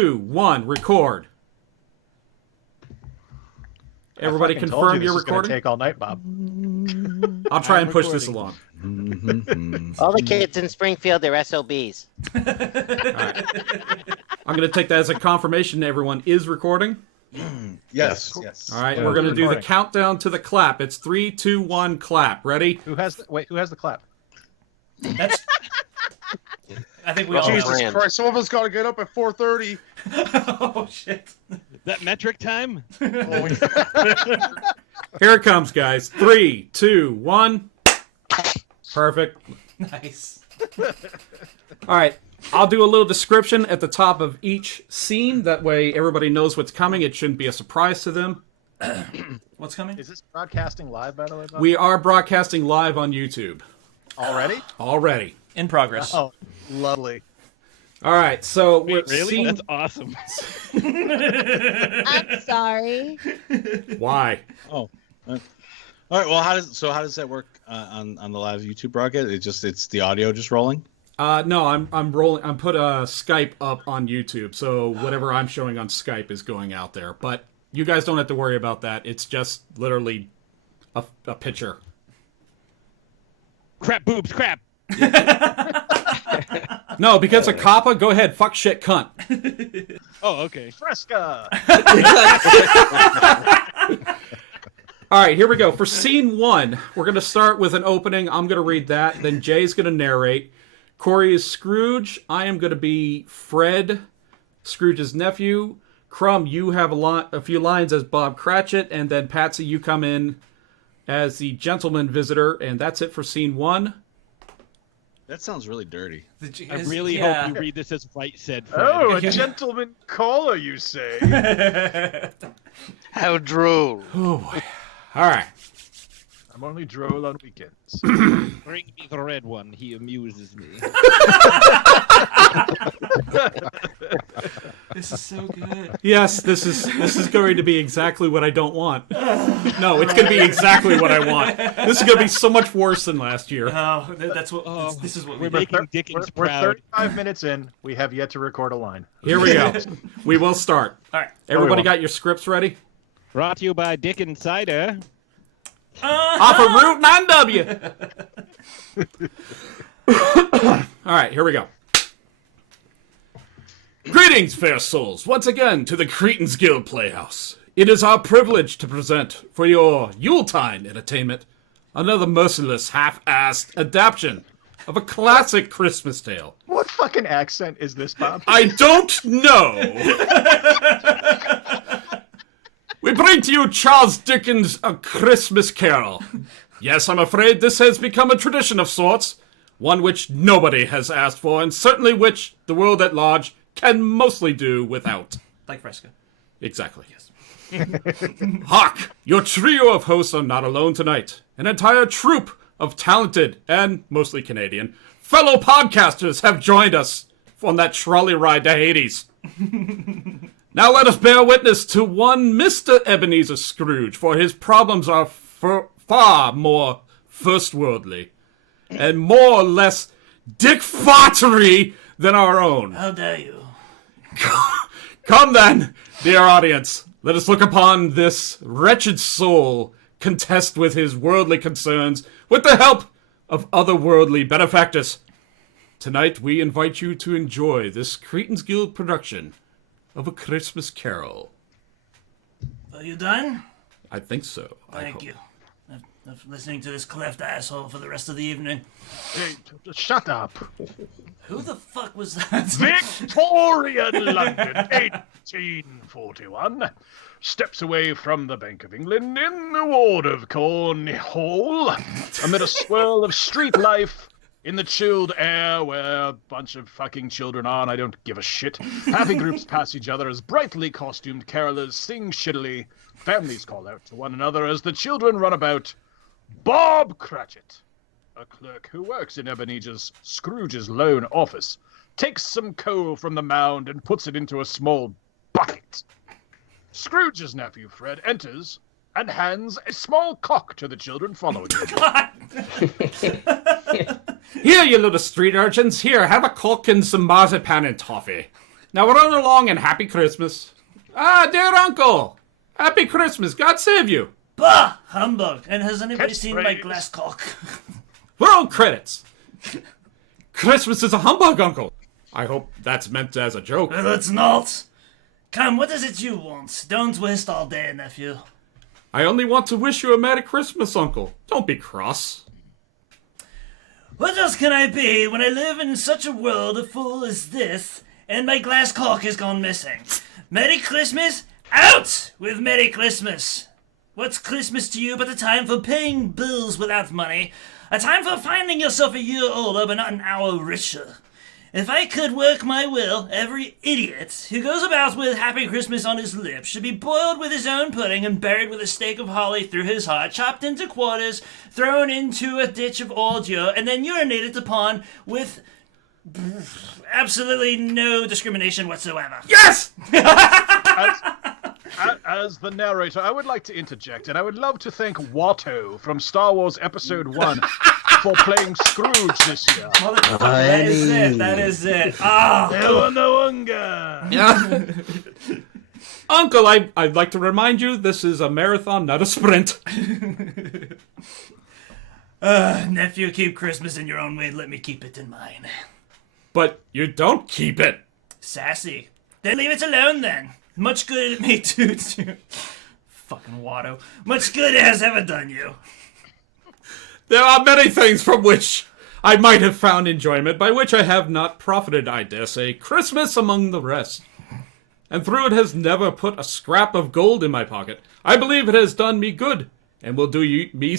2, 1, record. Everybody confirm you're recording? It's going to take all night, Bob. I'll try and push this along. All the kids in Springfield, they're SOBs. All right. I'm going to take that as a confirmation everyone is recording. Yes. All right, we're going to do the countdown to the clap. It's 3, 2, 1, clap. Ready? Who has the clap? That's. I think we all Jesus know. Christ! Some of us got to get up at 4:30. Oh shit! That metric time? Oh, Here it comes, guys. 3, 2, 1. Perfect. Nice. All right. I'll do a little description at the top of each scene. That way everybody knows what's coming. It shouldn't be a surprise to them. What's coming? Is this broadcasting live, by the way, Bob? We are broadcasting live on YouTube. Already? Already. In progress. Oh, lovely. All right, so we're Really? seeing... That's awesome. I'm sorry. Why? all right. Well, how does that work on the live YouTube broadcast? It's the audio just rolling. No, I'm rolling. I'm put Skype up on YouTube, so whatever I'm showing on Skype is going out there. But you guys don't have to worry about that. It's just literally a picture. Crap boobs, crap. No, because a coppa, go ahead, fuck shit cunt. Oh, okay. Fresca! All right, here we go. For scene 1, we're going to start with an opening. I'm going to read that. Then Jay's going to narrate. Corey is Scrooge. I am going to be Fred, Scrooge's nephew. Crumb, you have a few lines as Bob Cratchit. And then Patsy, you come in as the gentleman visitor. And that's it for scene 1. That sounds really dirty. I really hope you read this as Right said, Fred. Oh, a gentleman caller, you say? How droll. Oh, boy. All right. I'm only droll on weekends. Bring me the red one. He amuses me. This is so good. Yes, this is going to be exactly what I don't want. No, it's going to be exactly what I want. This is going to be so much worse than last year. Oh, that's what. This is what We're we do. making Dickens We're proud. 35 minutes in. We have yet to record a line. Here we go. We will start. All right. Everybody got your scripts ready? Brought to you by Dickens Cider. Off of Route 9W. All right, here we go. Greetings, fair souls, once again to the Cretans Guild Playhouse. It is our privilege to present for your Yuletide entertainment another merciless, half-assed adaptation of a classic Christmas tale. What fucking accent is this, Bob? I don't know. We bring to you Charles Dickens' A Christmas Carol. Yes, I'm afraid this has become a tradition of sorts, one which nobody has asked for, and certainly which the world at large can mostly do without. Like Fresca. Exactly. Yes. Hark! Your trio of hosts are not alone tonight. An entire troupe of talented, and mostly Canadian, fellow podcasters have joined us on that trolley ride to Hades. Now let us bear witness to one Mr. Ebenezer Scrooge, for his problems are far more first-worldly and more or less dick-fartery than our own. How dare you? Come then, dear audience, let us look upon this wretched soul contest with his worldly concerns with the help of otherworldly benefactors. Tonight we invite you to enjoy this Cretans Guild production of A Christmas Carol. Are you done? I think so. Thank you. Of listening to this cleft asshole for the rest of the evening. Hey, shut up. Who the fuck was that? Victorian London, 1841. Steps away from the Bank of England in the ward of Cornwall, amid a swirl of street life in the chilled air where a bunch of fucking children are, and I don't give a shit. Happy groups pass each other as brightly costumed carolers sing shittily. Families call out to one another as the children run about. Bob Cratchit, a clerk who works in Ebenezer Scrooge's loan office, takes some coal from the mound and puts it into a small bucket. Scrooge's nephew, Fred, enters and hands a small cock to the children following him. Here, you little street urchins. Here, have a cock and some marzipan and toffee. Now run along and happy Christmas. Ah, dear uncle! Happy Christmas, God save you! Bah! Humbug! And has anybody seen my Catchphrase. glass cock? Roll credits! Christmas is a humbug, uncle! I hope that's meant as a joke. Well, it's not. Come, what is it you want? Don't waste all day, nephew. I only want to wish you a Merry Christmas, uncle. Don't be cross. What else can I be when I live in such a world full as this, and my glass cock has gone missing? Merry Christmas? Out with Merry Christmas! What's Christmas to you but a time for paying bills without money? A time for finding yourself a year older but not an hour richer. If I could work my will, every idiot who goes about with Happy Christmas on his lips should be boiled with his own pudding and buried with a stake of holly through his heart, chopped into quarters, thrown into a ditch of ordure, and then urinated upon with absolutely no discrimination whatsoever. Yes! As the narrator, I would like to interject, and I would love to thank Watto from Star Wars Episode 1 for playing Scrooge this year. Motherfucker, that is it. That is it. Ah! Ewanaunga! Yeah. Uncle, I'd like to remind you this is a marathon, not a sprint. Nephew, keep Christmas in your own way. Let me keep it in mine. But you don't keep it. Sassy. Then leave it alone then. Much good it may do to... Fucking Watto. Much good it has ever done you. There are many things from which I might have found enjoyment, by which I have not profited, I dare say, Christmas among the rest. And through it has never put a scrap of gold in my pocket. I believe it has done me good, and will do me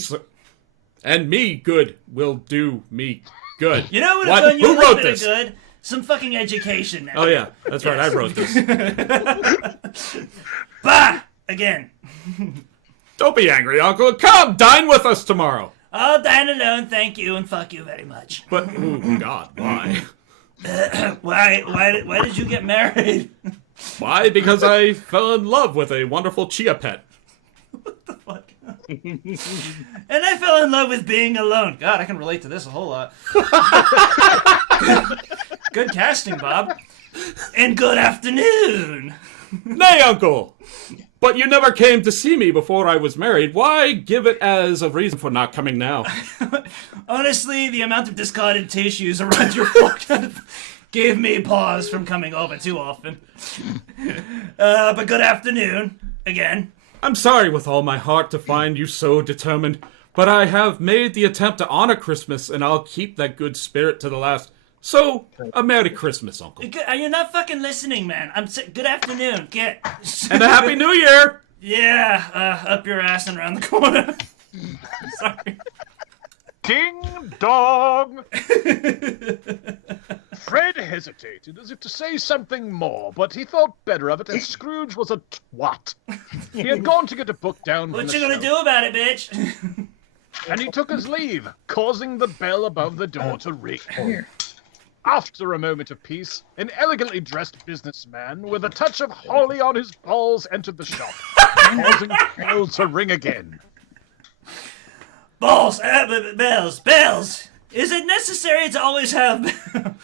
good will do me good. You know what have done you Who a little wrote bit of this? good? Some fucking education. Nephew. Oh yeah, that's right, I wrote this. Bah! Again. Don't be angry, Uncle. Come, dine with us tomorrow. I'll dine alone, thank you, and fuck you very much. But, oh God, why? Why did you get married? Why? Because I fell in love with a wonderful chia pet. Fuck. And I fell in love with being alone. God, I can relate to this a whole lot. Good casting, Bob. And good afternoon. Nay, Uncle! But you never came to see me before I was married. Why give it as a reason for not coming now? Honestly, the amount of discarded tissues around your forehead gave me pause from coming over too often. But good afternoon, again. I'm sorry with all my heart to find you so determined, but I have made the attempt to honor Christmas, and I'll keep that good spirit to the last. So, a Merry Christmas, Uncle. You're not fucking listening, man. Good afternoon. Get. And a Happy New Year! Yeah, up your ass and around the corner. Sorry. Ding dong! Fred hesitated as if to say something more, but he thought better of it, and Scrooge was a twat. He had gone to get a book down from What the you gonna shelf, do about it, bitch? and he took his leave, causing the bell above the door to ring. After a moment of peace, an elegantly dressed businessman with a touch of holly on his balls entered the shop, causing the bell to ring again. Balls, bells. Is it necessary to always have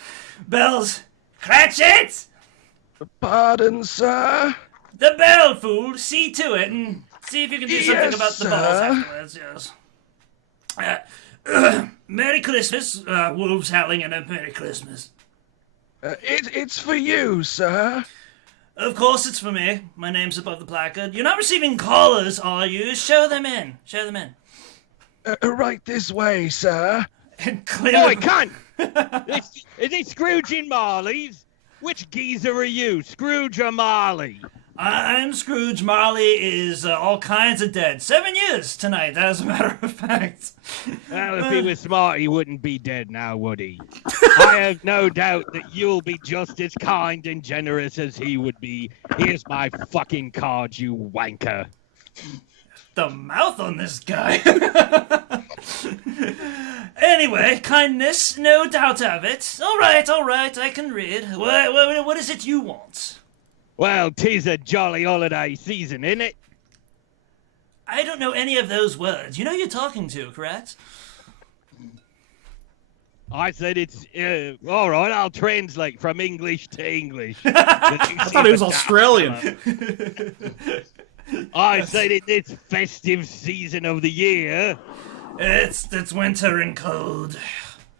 bells? Cratchit! Pardon, sir? The bell, fool. See to it and see if you can do something Yes, about the sir. bells afterwards, yes. Merry Christmas, wolves howling and a Merry Christmas. It's for you, sir. Of course it's for me. My name's above the placard. You're not receiving callers, are you? Show them in. Show them in. Right this way, sir. And clear Oi, cunt! Is it Scrooge and Marley's? Which geezer are you, Scrooge or Marley? I'm Scrooge. Marley is all kinds of dead. 7 years tonight, as a matter of fact. Well, if he was smart, he wouldn't be dead now, would he? I have no doubt that you'll be just as kind and generous as he would be. Here's my fucking card, you wanker. The mouth on this guy. Anyway, kindness, no doubt of it. All right, I can read. What is it you want? Well, 'tis a jolly holiday season, isn't it? I don't know any of those words. You know who you're talking to, correct? I said it's all right. I'll translate from English to English. I thought he was Australian. I said in this festive season of the year. It's winter and cold.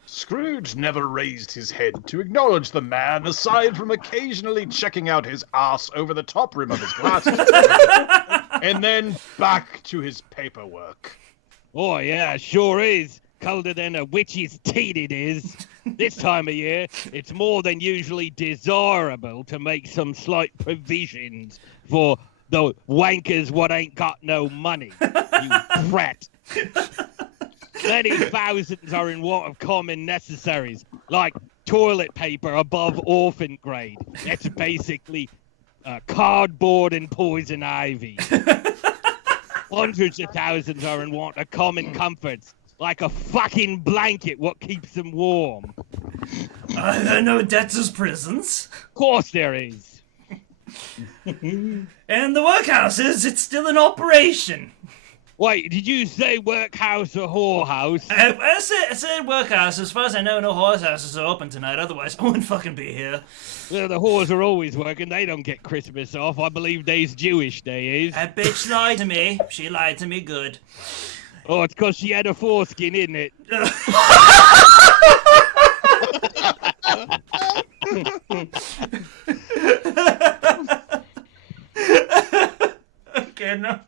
Scrooge never raised his head to acknowledge the man, aside from occasionally checking out his ass over the top rim of his glasses, and then back to his paperwork. Oh yeah, sure is. Colder than a witch's teat it is. This time of year, it's more than usually desirable to make some slight provisions for the wankers what ain't got no money, you prat. Many thousands are in want of common necessaries, like toilet paper above orphan grade. That's basically cardboard and poison ivy. Hundreds of thousands are in want of common comforts, like a fucking blanket what keeps them warm. There are no debtors' prisons. Of course there is. And the workhouses, it's still in operation. Wait, did you say workhouse or whorehouse? I said workhouse. As far as I know, no whorehouses are open tonight. Otherwise, I wouldn't fucking be here. Well, the whores are always working. They don't get Christmas off. I believe they's Jewish, they is. That bitch lied to me. She lied to me good. Oh, it's because she had a foreskin, isn't it? Okay, no.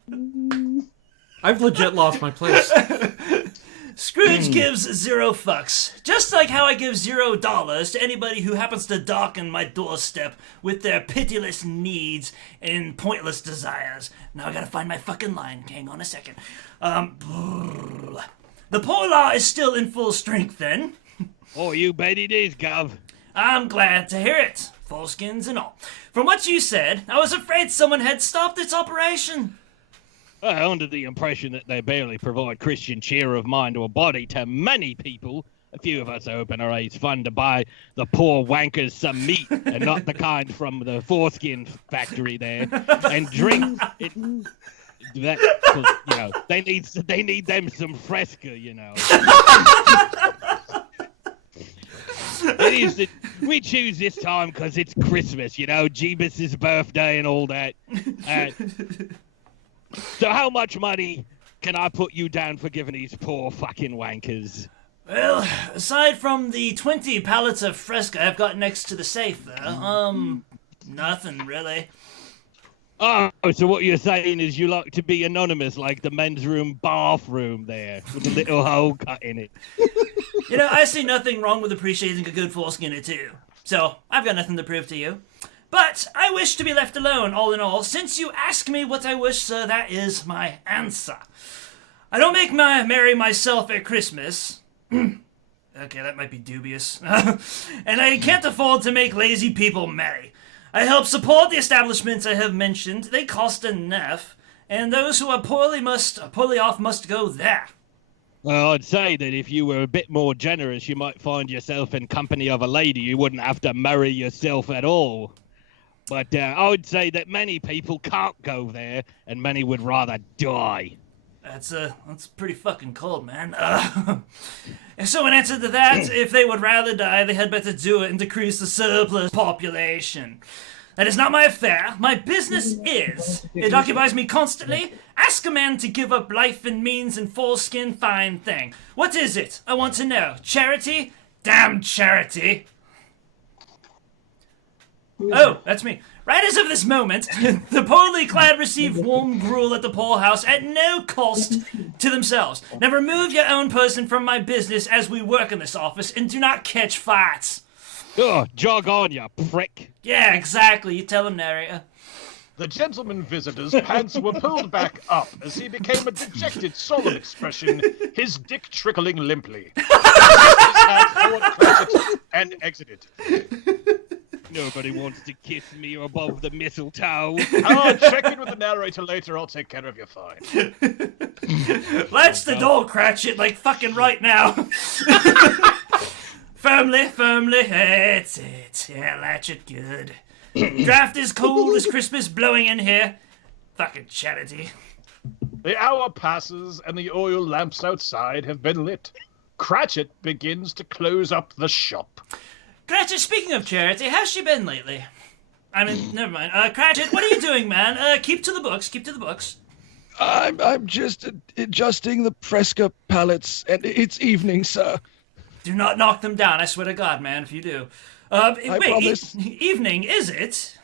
I've legit lost my place. Scrooge gives 0 fucks. Just like how I give $0 to anybody who happens to darken my doorstep with their pitiless needs and pointless desires. Now I gotta find my fucking line. Hang on a second. The poor law is still in full strength then. Oh, you bet it is, Gov. I'm glad to hear it. Fullskins and all. From what you said, I was afraid someone had stopped its operation. Under the impression that they barely provide Christian cheer of mind or body to many people, a few of us open our eyes fund to buy the poor wankers some meat and not the kind from the foreskin factory there, and drink it. That, you know, they need them some Fresca, you know. It is that we choose this time because it's Christmas, you know, Jeebus's birthday and all that. So how much money can I put you down for giving these poor fucking wankers? Well, aside from the 20 pallets of Fresca I've got next to the safe there, nothing really. Oh, so what you're saying is you like to be anonymous, like the men's room bathroom there, with a little hole cut in it. You know, I see nothing wrong with appreciating a good foreskin or two. So, I've got nothing to prove to you. But I wish to be left alone, all in all. Since you ask me what I wish, sir, that is my answer. I don't make merry myself at Christmas. Okay, that might be dubious. And I can't afford to make lazy people merry. I help support the establishments I have mentioned. They cost enough. And those who are poorly off must go there. Well, I'd say that if you were a bit more generous, you might find yourself in company of a lady. You wouldn't have to marry yourself at all. But I would say that many people can't go there, and many would rather die. That's pretty fucking cold, man. So in answer to that, if they would rather die, they had better do it and decrease the surplus population. That is not my affair. My business is. It occupies me constantly. Ask a man to give up life and means and foreskin, fine thing. What is it? I want to know. Charity? Damn charity. Oh, that's me. Right as of this moment, the poorly clad receive warm gruel at the poorhouse at no cost to themselves. Now remove your own person from my business as we work in this office, and do not catch farts. Oh, jog on, you prick. Yeah, exactly. You tell him, narrator. The gentleman visitor's pants were pulled back up as he became a dejected, solemn expression, his dick trickling limply. His hat forward closet and exited. Nobody wants to kiss me above the mistletoe. I'll check in with the narrator later. I'll take care of your fine. Latch the door, Cratchit, like fucking right now. Firmly. That's it. Yeah, latch it good. Draft is cold as Christmas blowing in here. Fucking charity. The hour passes and the oil lamps outside have been lit. Cratchit begins to close up the shop. Cratchit, speaking of charity, how's she been lately? I mean, never mind. Cratchit, what are you doing, man? Keep to the books. Keep to the books. I'm just adjusting the Fresca pallets, and it's evening, sir. Do not knock them down. I swear to God, man, if you do. Wait, promise. Evening, is it?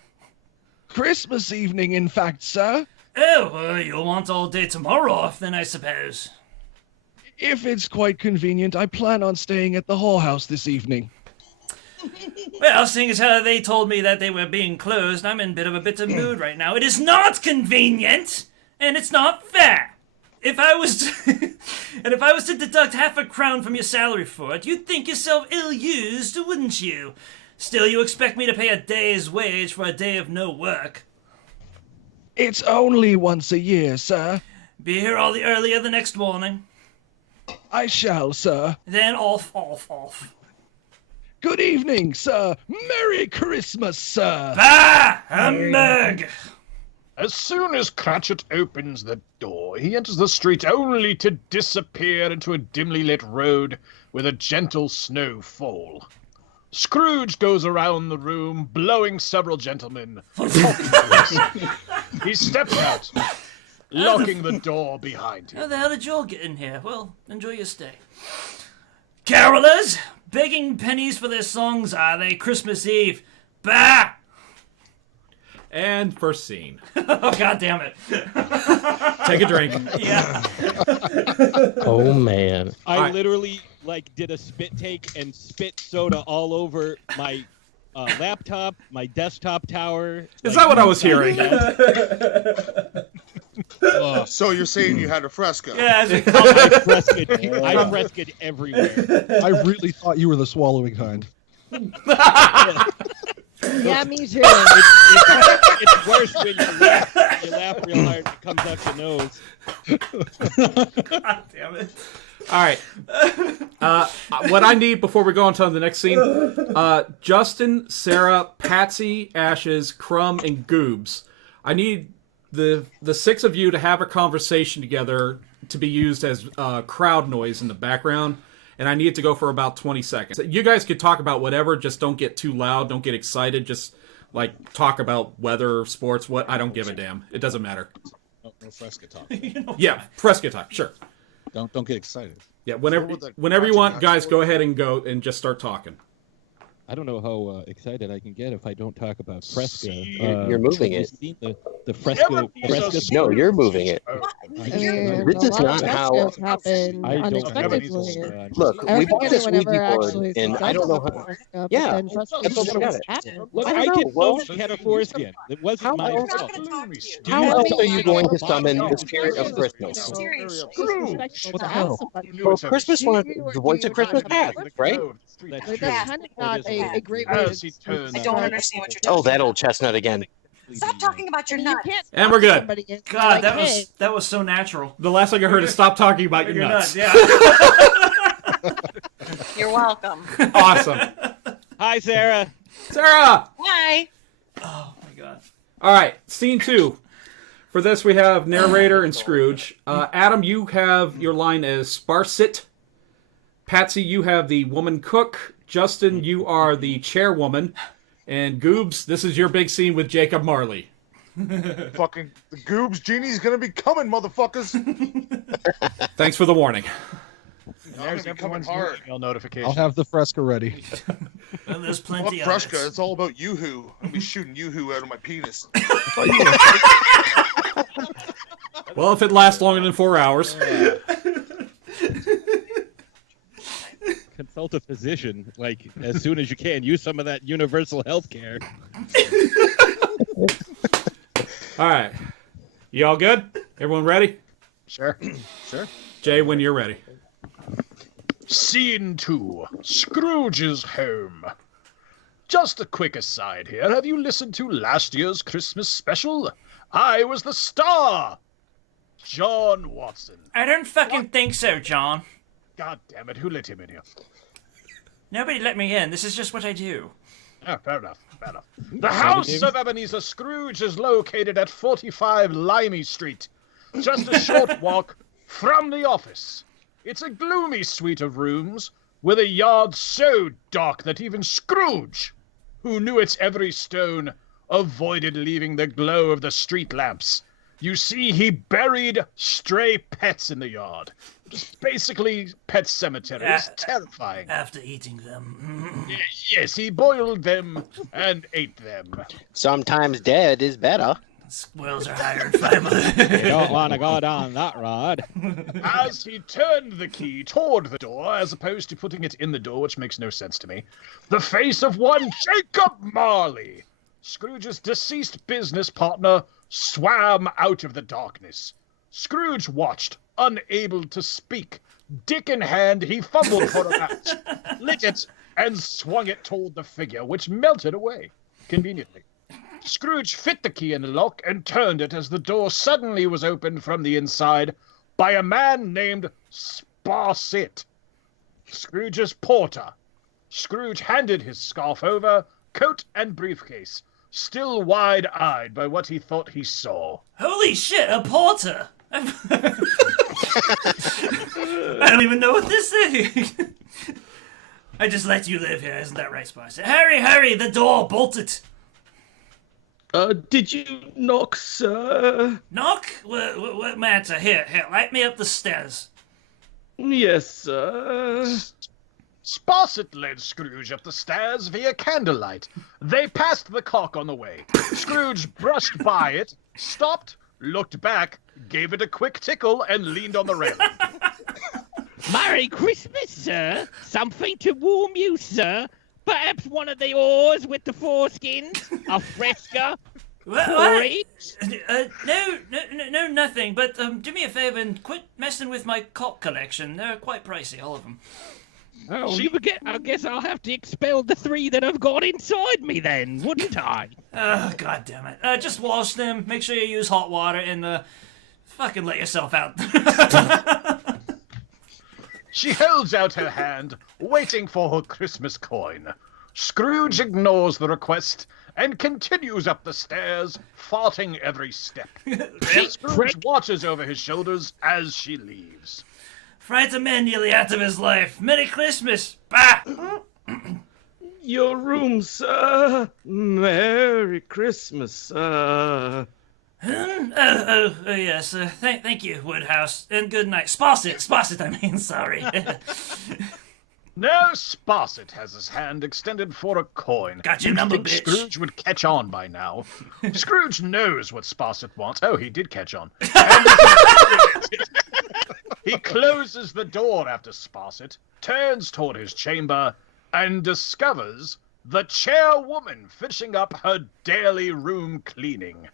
Christmas evening, in fact, sir. Oh, you'll want all day tomorrow off then, I suppose. If it's quite convenient, I plan on staying at the whorehouse this evening. Well, seeing as how they told me that they were being closed, I'm in a bit of a bitter mood right now. It is not convenient, and it's not fair. If I was to deduct half a crown from your salary for it, you'd think yourself ill-used, wouldn't you? Still, you expect me to pay a day's wage for a day of no work. It's only once a year, sir. Be here all the earlier the next morning. I shall, sir. Then off. Good evening, sir. Merry Christmas, sir. Bah! Humbug! As soon as Cratchit opens the door, he enters the street only to disappear into a dimly lit road with a gentle snow fall. Scrooge goes around the room, blowing several gentlemen. He steps out, locking the door behind him. How the hell did you all get in here? Well, enjoy your stay. Carolers! Begging pennies for their songs, are they? Christmas Eve. Bah! And first scene. Oh, God damn it. Take a drink. Yeah. Oh, man. I literally did a spit take and spit soda all over my laptop, my desktop tower. Is that what I was hearing? So you're saying you had a Fresca? Yeah, I frescoed everywhere. I really thought you were the swallowing kind. Yeah, me too. It's worse when you laugh real hard and it comes out your nose. God damn it. All right. What I need before we go on to the next scene, Justin, Sarah, Patsy, Ashes, Crumb, and Goobs. I need the six of you to have a conversation together to be used as crowd noise in the background. And I need it to go for about 20 seconds. You guys could talk about whatever, just don't get too loud, don't get excited, just talk about weather, sports, what, I don't give a damn. It doesn't matter. No Fresca talk. Yeah, Fresca talk, sure. Don't get excited. Yeah, whenever you want, guys, go ahead and go and just start talking. I don't know how excited I can get if I don't talk about Fresca. You're moving it. The Fresca. No, you're moving it. This is not how. Happen I don't unexpectedly. Look, I we don't bought think this anyone Ouija ever board, actually and said I don't know something how. about stuff, Yeah, but then that's what we got it. happened. Look, I don't I know. did Well, both had a foreskin. It wasn't my We're not fault. going to talk to you. How I else mean, are you going to summon the spirit of Christmas? What the hell? Well, Christmas was the voice of Christmas past, right? That's Like, true. that's kind of not a great way As to he turns I don't understand what you're Oh, talking that old chestnut again. about. Stop talking about your You nuts. can't And we're good. somebody and be God, like, that was so natural. The last thing I heard is stop talking about your You're nuts. Yeah. You're welcome. Awesome. Hi, Sarah. Sarah! Hi. Oh, my God. All right, scene 2. For this, we have narrator and Scrooge. Adam, you have your line as Sparsit. Patsy, you have the woman cook. Justin, you are the chairwoman. And Goobs, this is your big scene with Jacob Marley. Fucking the Goobs genie's gonna be coming, motherfuckers. Thanks for the warning. There's coming everyone's hard. email notification. I'll have the Fresca ready. Well, there's Fuck plenty of Fresca, it. it's all about Yoo-hoo. I'll be shooting Yoo-hoo out of my penis. Well, if it lasts longer than 4 hours. Consult a physician, as soon as you can. Use some of that universal health care. All right. You all good? Everyone ready? Sure. Jay, when you're ready. Scene 2. Scrooge's home. Just a quick aside here. Have you listened to last year's Christmas special? I was the star. John Watson. I don't fucking think so, John. God damn it, who let him in here? Nobody let me in. This is just what I do. Ah, fair enough. The house of Ebenezer Scrooge is located at 45 Limey Street. Just a short walk from the office. It's a gloomy suite of rooms with a yard so dark that even Scrooge, who knew its every stone, avoided leaving the glow of the street lamps. You see, he buried stray pets in the yard. Just basically pet cemetery. It's terrifying. After eating them. Yes, he boiled them and ate them. Sometimes dead is better. Squirrels are higher in fiber. You don't want to go down that road. As he turned the key toward the door, as opposed to putting it in the door, which makes no sense to me, the face of one Jacob Marley, Scrooge's deceased business partner, swam out of the darkness. Scrooge watched, unable to speak. Dick in hand, he fumbled for a match, lit it, and swung it toward the figure, which melted away, conveniently. Scrooge fit the key in the lock and turned it as the door suddenly was opened from the inside by a man named Sparsit, Scrooge's porter. Scrooge handed his scarf over, coat and briefcase, still wide-eyed by what he thought he saw. Holy shit, a porter! I don't even know what this is. I just let you live here, isn't that right, Sparsit? Hurry, the door bolted. Did you knock, sir? Knock? What matter? Here, light me up the stairs. Yes, sir. Sparsit led Scrooge up the stairs via candlelight. They passed the cock on the way. Scrooge brushed by it, stopped, looked back, gave it a quick tickle, and leaned on the railing. Merry Christmas, sir. Something to warm you, sir. Perhaps one of the oars with the foreskins? A fresca? What? No, nothing. But do me a favor and quit messing with my cock collection. They're quite pricey, all of them. Oh, I guess I'll have to expel the 3 that I've got inside me then, wouldn't I? Oh, god damn it. Just wash them, make sure you use hot water, and fucking let yourself out. She holds out her hand, waiting for her Christmas coin. Scrooge ignores the request and continues up the stairs, farting every step. Scrooge watches over his shoulders as she leaves. Fright a man nearly out of his life. Merry Christmas. Bah! Your room, sir. Merry Christmas, sir. Yes. Thank you, Woodhouse, and good night. Sparsit, I mean, sorry. Now Sparsit has his hand extended for a coin. Got your You'd number, think bitch. Scrooge would catch on by now. Scrooge knows what Sparsit wants. Oh, he did catch on. He closes the door after Sparsit, turns toward his chamber, and discovers the chairwoman finishing up her daily room cleaning.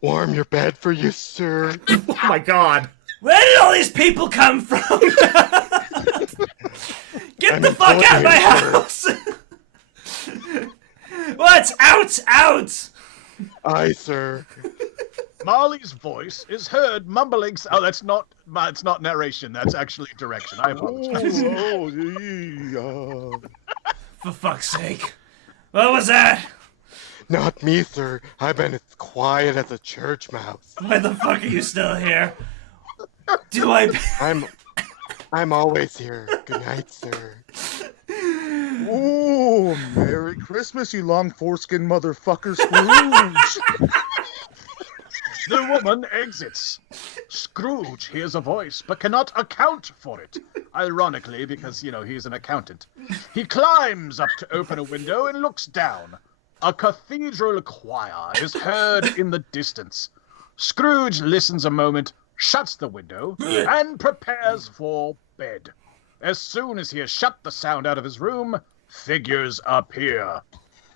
Warm your bed for you, sir. Oh my god. Where did all these people come from? Get the fuck out of my house! What? Out! Aye, sir. Marley's voice is heard mumbling. Oh, it's not narration. That's actually direction. I apologize. For fuck's sake. What was that? Not me, sir. I've been as quiet as a church mouse. Why the fuck are you still here? I'm always here. Good night, sir. Ooh, Merry Christmas, you long foreskin motherfucker, Scrooge. The woman exits. Scrooge hears a voice, but cannot account for it. Ironically, because, he's an accountant. He climbs up to open a window and looks down. A cathedral choir is heard in the distance. Scrooge listens a moment, shuts the window, and prepares for bed. As soon as he has shut the sound out of his room, figures appear.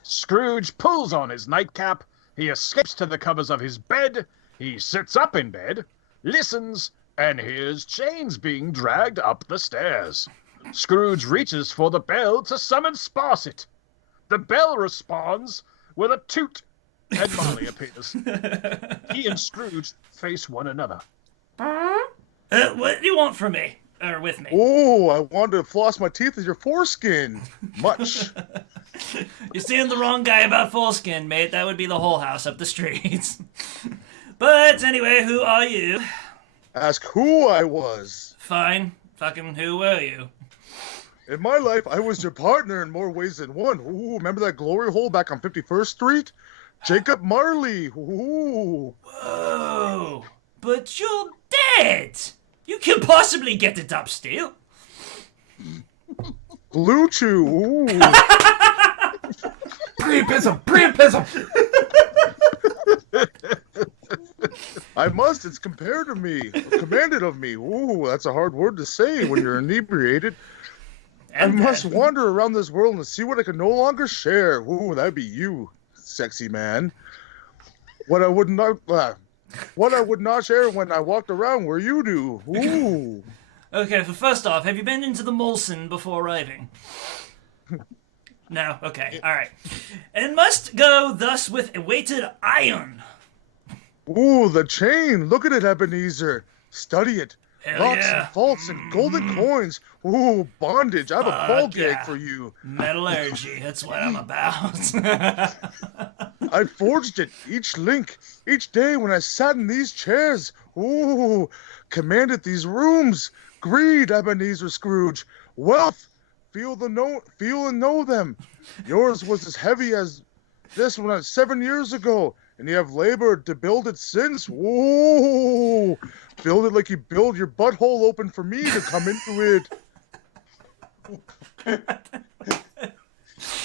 Scrooge pulls on his nightcap, he escapes to the covers of his bed, he sits up in bed, listens, and hears chains being dragged up the stairs. Scrooge reaches for the bell to summon Sparsit. The bell responds with a toot, and Marley appears. He and Scrooge face one another. What do you want from me? Or with me? Oh, I wanted to floss my teeth with your foreskin. Much. You're seeing the wrong guy about foreskin, mate. That would be the whole house up the street. But anyway, who are you? Ask who I was. Fine. Fucking who were you? In my life, I was your partner in more ways than one. Ooh, remember that glory hole back on 51st Street? Jacob Marley. Ooh. Whoa. But you're dead. You can't possibly get it up still. Blue Chew. Ooh. Priapism! Priapism! I must. It's compared to me. Commanded of me. Ooh, that's a hard word to say when you're inebriated. I must wander around this world and see what I can no longer share. Ooh, that'd be you, sexy man. What I would not share when I walked around where you do. Ooh. Okay, so first off, have you been into the Molson before arriving? No? Okay, alright. And must go thus with a weighted iron. Ooh, the chain. Look at it, Ebenezer. Study it. Hell Rocks yeah. and faults and golden coins. Ooh, bondage. I have a ball gag yeah. for you. Metallurgy, that's what I'm about. I forged it, each link, each day when I sat in these chairs. Ooh, commanded these rooms. Greed, Ebenezer Scrooge. Wealth, feel and know them. Yours was as heavy as this when I was 7 years ago, and you have labored to build it since. Ooh, build it like you build your butthole open for me to come into it.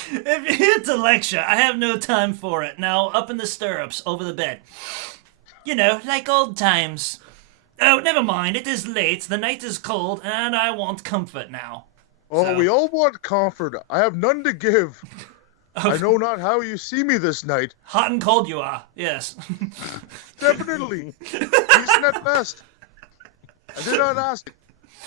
If you're here to lecture, I have no time for it. Now, up in the stirrups, over the bed. You know, like old times. Oh, never mind, it is late, the night is cold, and I want comfort now. Oh, So- we all want comfort. I have none to give. I know not how you see me this night. Hot and cold you are, yes. Definitely. Decent at best. I did not ask.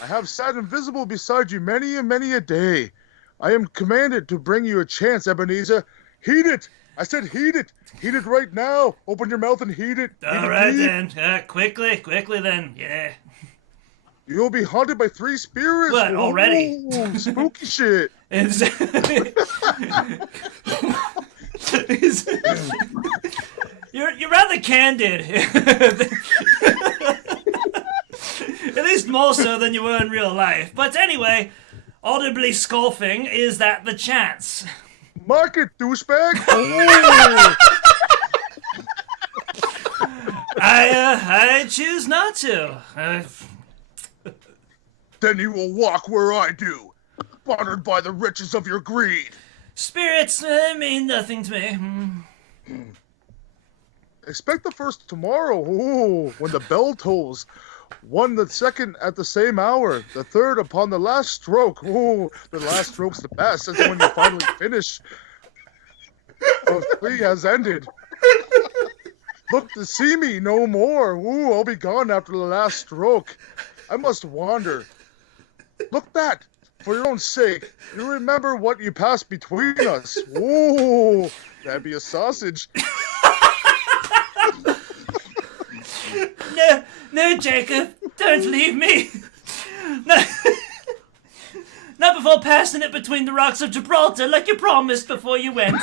I have sat invisible beside you many and many a day. I am commanded to bring you a chance, Ebenezer. Heed it. I said heed it. Heed it right now. Open your mouth and heed it. Heed Alright it, heed. then, quickly then, yeah. You'll be haunted by 3 spirits. What, already? Ooh, spooky shit. You're rather candid. At least more so than you were in real life. But anyway, audibly scoffing, is that the chance? Mark it, douchebag. Ooh. I choose not to. Then you will walk where I do, bothered by the riches of your greed. Spirits mean nothing to me. Expect the first tomorrow. Ooh, when the bell tolls. One the second at the same hour. The third upon the last stroke. Ooh, the last stroke's the best. That's when you finally finish. The 3 has ended. Look to see me no more. Ooh, I'll be gone after the last stroke. I must wander. Look that, for your own sake. You remember what you passed between us. Ooh, that'd be a sausage. No, Jacob, don't leave me. No. Not before passing it between the rocks of Gibraltar like you promised before you went.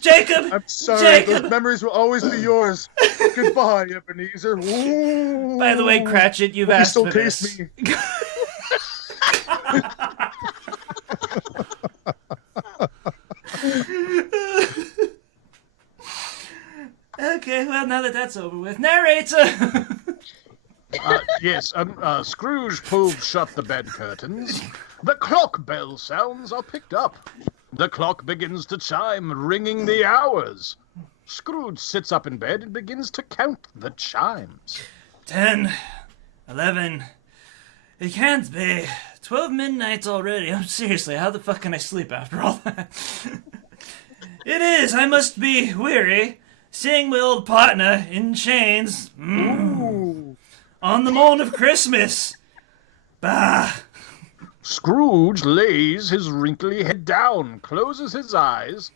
Jacob! I'm sorry, Jacob. those memories will always be yours. Goodbye, Ebenezer. Ooh. By the way, Cratchit, you've Hope you asked still for taste this. me. Okay, well, now that that's over with, narrator! Yes, Scrooge pulled shut the bed curtains. The clock bell sounds are picked up. The clock begins to chime, ringing the hours. Scrooge sits up in bed and begins to count the chimes. 10, 11. It can't be. 12 midnight already. Seriously, how the fuck can I sleep after all that? It is. I must be weary. Seeing my old partner in chains. On the morn of Christmas. Bah. Scrooge lays his wrinkly head down, closes his eyes,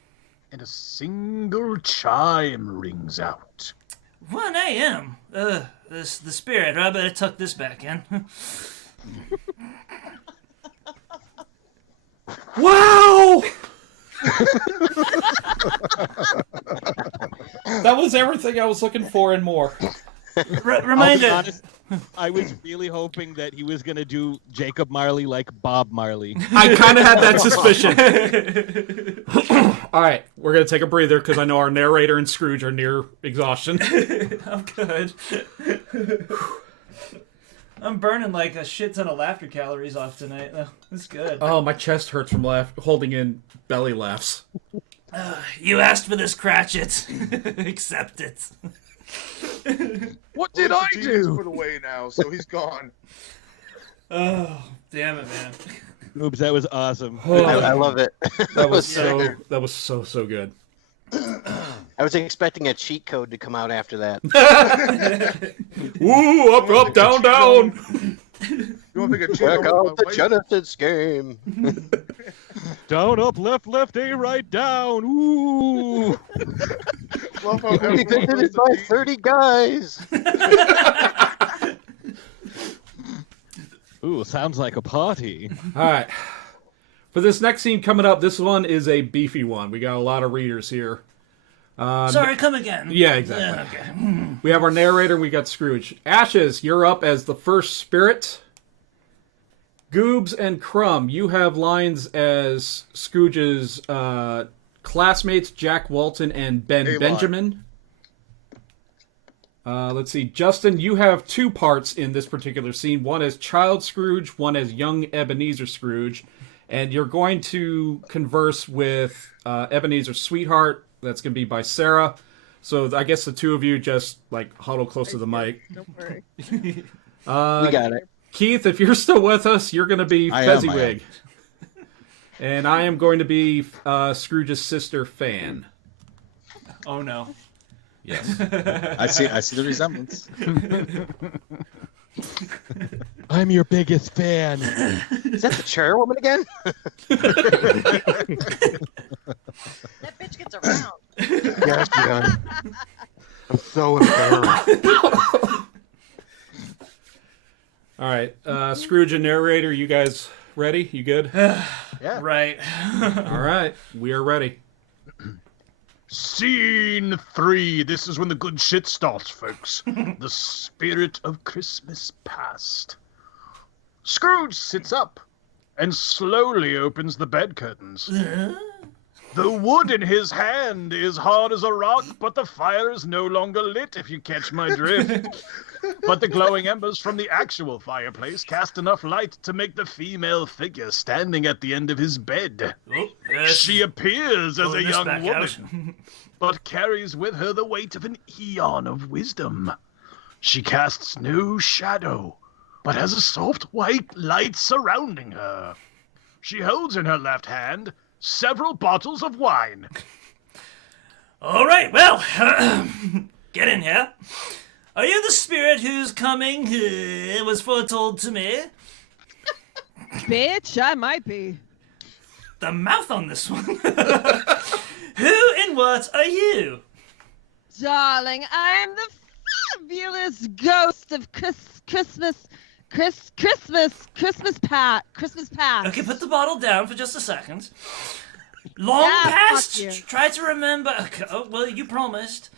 and a single chime rings out. 1 a.m. The spirit. I better tuck this back in. Wow! That was everything I was looking for and more. Reminder. Honest, I was really hoping that he was gonna do Jacob Marley like Bob Marley. I kind of had that suspicion. All right, we're gonna take a breather because I know our narrator and Scrooge are near exhaustion. I'm good. I'm burning like a shit ton of laughter calories off tonight. That's good. Oh, my chest hurts from holding in belly laughs. You asked for this, Cratchit. Accept it. What did I do? Put away now, so he's gone. Oh, damn it, man. Oops, that was awesome. I love it. That was so good. I was expecting a cheat code to come out after that. Woo! Up, down, down. You want to think a cheat Check code out the Genesis game. Down, up, left, A, right, down. Ooh. Love how We everyone visited plays the by team. 30 guys. Ooh, sounds like a party. All right. For this next scene coming up, this one is a beefy one. We got a lot of readers here. Sorry, come again. Yeah, exactly. Okay. We have our narrator, and we got Scrooge. Ashes, you're up as the first spirit. Goobs and Crumb, you have lines as Scrooge's classmates, Jack Walton and Ben A-line. Benjamin. Let's see. Justin, you have two parts in this particular scene. One as Child Scrooge, one as Young Ebenezer Scrooge. And you're going to converse with Ebenezer's sweetheart. That's going to be by Sarah. So I guess the two of you just huddle close to the mic. Don't worry. We got it. Keith, if you're still with us, you're going to be I am. Fezziwig. And I am going to be Scrooge's sister, Fan. Oh, no. Yes. I see the resemblance. I'm your biggest fan. Is that the chairwoman again? That bitch gets around. Yes, man. I'm so embarrassed. All right. Scrooge and narrator, you guys ready? You good? Yeah. Right. All right. We are ready. Scene 3. This is when the good shit starts, folks. The spirit of Christmas past. Scrooge sits up and slowly opens the bed curtains. The wood in his hand is hard as a rock, but the fire is no longer lit, if you catch my drift. But the glowing embers from the actual fireplace cast enough light to make the female figure standing at the end of his bed. Oh, yes. She appears as a Pulling this young back woman, but carries with her the weight of an eon of wisdom. She casts no shadow, but has a soft white light surrounding her. She holds in her left hand several bottles of wine. All right, well, get in here. Are you the spirit whose coming was foretold to me? Bitch, I might be. The mouth on this one. Who and what are you? Darling, I'm the fabulous ghost of Christmas past. Okay, put the bottle down for just a second. Long Yeah, past? fuck you. Try to remember. Okay, oh, well, you promised.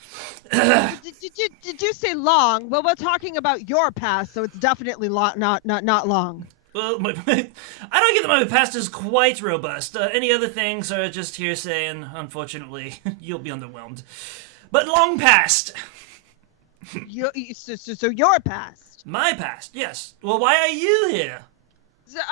Did you say long? Well, we're talking about your past, so it's definitely not long. Well, I don't get that my past is quite robust. Any other things are just hearsay, and unfortunately, you'll be underwhelmed. But long past. So your past. My past, yes. Well, why are you here?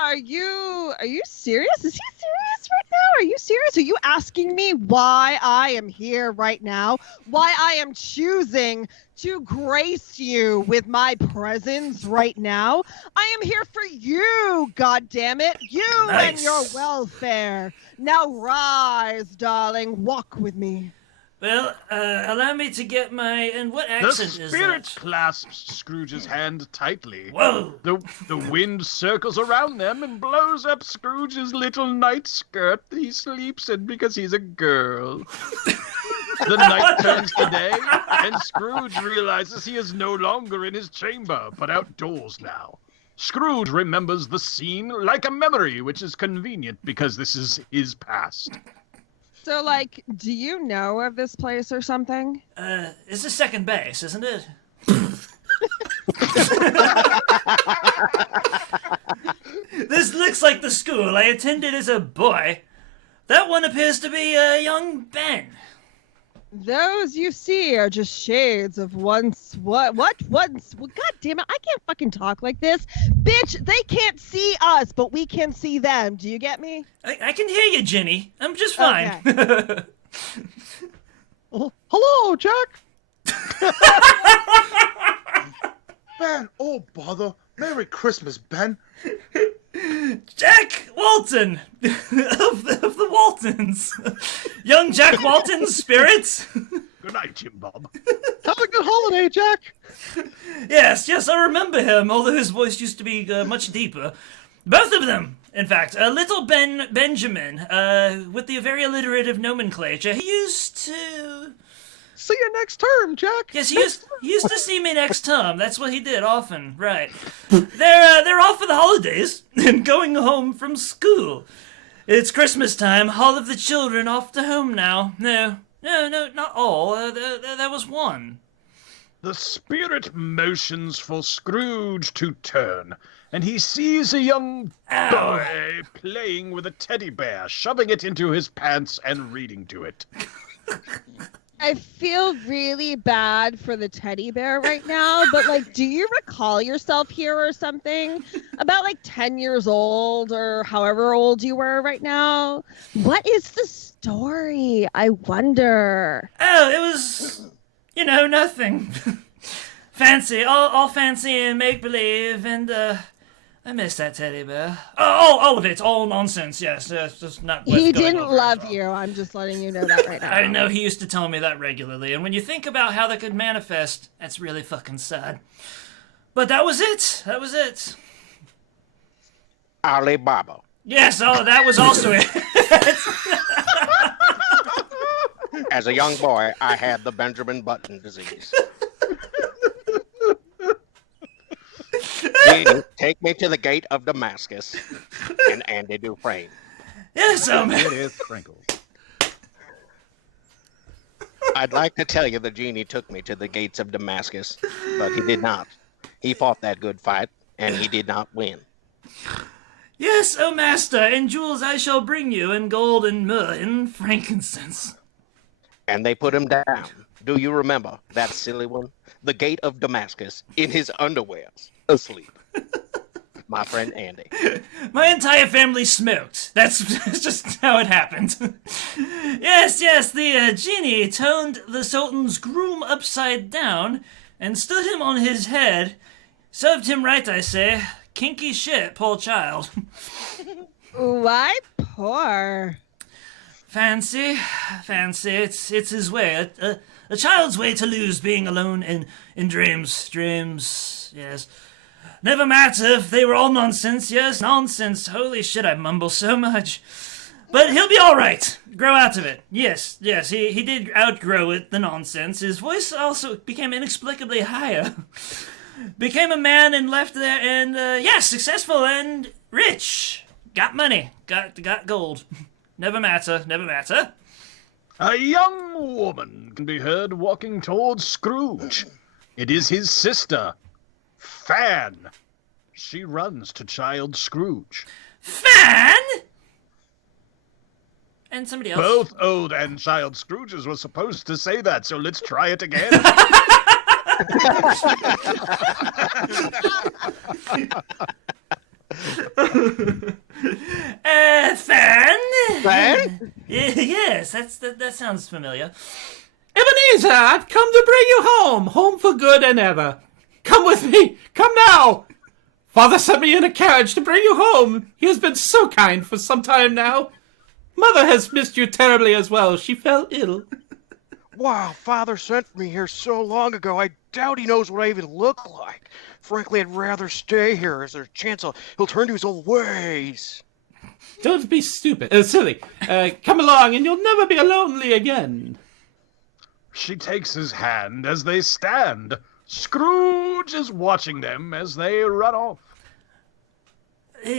Are you serious? Is he serious right now? Are you serious? Are you asking me why I am here right now? Why I am choosing to grace you with my presence right now? I am here for you, goddammit. You and your welfare. Now rise, darling. Walk with me. Well, allow me to get my... And what The accent is spirit that? clasps Scrooge's hand tightly. Whoa! The wind circles around them and blows up Scrooge's little night skirt he sleeps in because he's a girl. The night turns to day, and Scrooge realizes he is no longer in his chamber, but outdoors now. Scrooge remembers the scene like a memory, which is convenient because this is his past. So, do you know of this place or something? It's a second base, isn't it? This looks like the school I attended as a boy. That one appears to be young Ben. Those you see are just shades of once. What? Once. Well, God damn it! I can't fucking talk like this, bitch. They can't see us, but we can see them. Do you get me? I can hear you, Ginny. I'm just fine. Okay. Oh, hello, Jack. Ben, oh bother. Merry Christmas, Ben. Jack Walton of the Waltons. Young Jack Walton's spirits. Good night, Jim Bob. Have a good holiday, Jack. Yes, I remember him, although his voice used to be much deeper. Both of them, in fact. Little Benjamin, with the very alliterative nomenclature, he used to... See you next term, Jack. Yes, he used to see me next term. That's what he did often, right. They're off for the holidays and going home from school. It's Christmas time, all of the children off to home now. No, not all. There was one. The spirit motions for Scrooge to turn, and he sees a young boy playing with a teddy bear, shoving it into his pants and reading to it. I feel really bad for the teddy bear right now, but like, do you recall yourself here or something? About like 10 years old or however old you were right now? What is the story? I wonder. Oh, it was, nothing. Fancy, all fancy and make-believe, and, I miss that teddy bear. All of it, all nonsense, yes. It's just not worth He going didn't over love at all. you. I'm just letting you know that right now. I know he used to tell me that regularly, and when you think about how that could manifest, that's really fucking sad. But that was it. Alibaba. Yes, that was also it. As a young boy, I had the Benjamin Button disease. Genie, take me to the gate of Damascus and Andy Dufresne. Yes, It is Sprinkles. I'd like to tell you the genie took me to the gates of Damascus, but he did not. He fought that good fight, and he did not win. Yes, O master, and jewels I shall bring you, and gold and myrrh and frankincense. And they put him down. Do you remember that silly one? The gate of Damascus, in his underwears, asleep. My friend Andy. My entire family smoked. That's just how it happened. Yes, the genie turned the Sultan's groom upside down and stood him on his head. Served him right, I say. Kinky shit, poor child. Why poor? Fancy. It's his way. A child's way to lose being alone in dreams. Yes. Never matter if they were all nonsense. Yes, nonsense. Holy shit, I mumble so much. But he'll be all right. Grow out of it. Yes, he did outgrow it, the nonsense. His voice also became inexplicably higher. Became a man and left there and, successful and rich. Got money. Got gold. Never matter. A young woman can be heard walking towards Scrooge. It is his sister, Fan. She runs to child Scrooge. Fan? And somebody else. Both old and child Scrooges were supposed to say that, so let's try it again. Fan? Fan? Yes, that sounds familiar. Ebenezer, I've come to bring you home for good and ever. Come with me, come now. Father sent me in a carriage to bring you home. He has been so kind for some time now. Mother has missed you terribly as well. She fell ill. Wow, Father sent me here so long ago, I doubt he knows what I even look like. Frankly, I'd rather stay here. Is there a chance he'll turn to his old ways? Don't be silly. Come along and you'll never be lonely again. She takes his hand as they stand. Scrooge is watching them as they run off.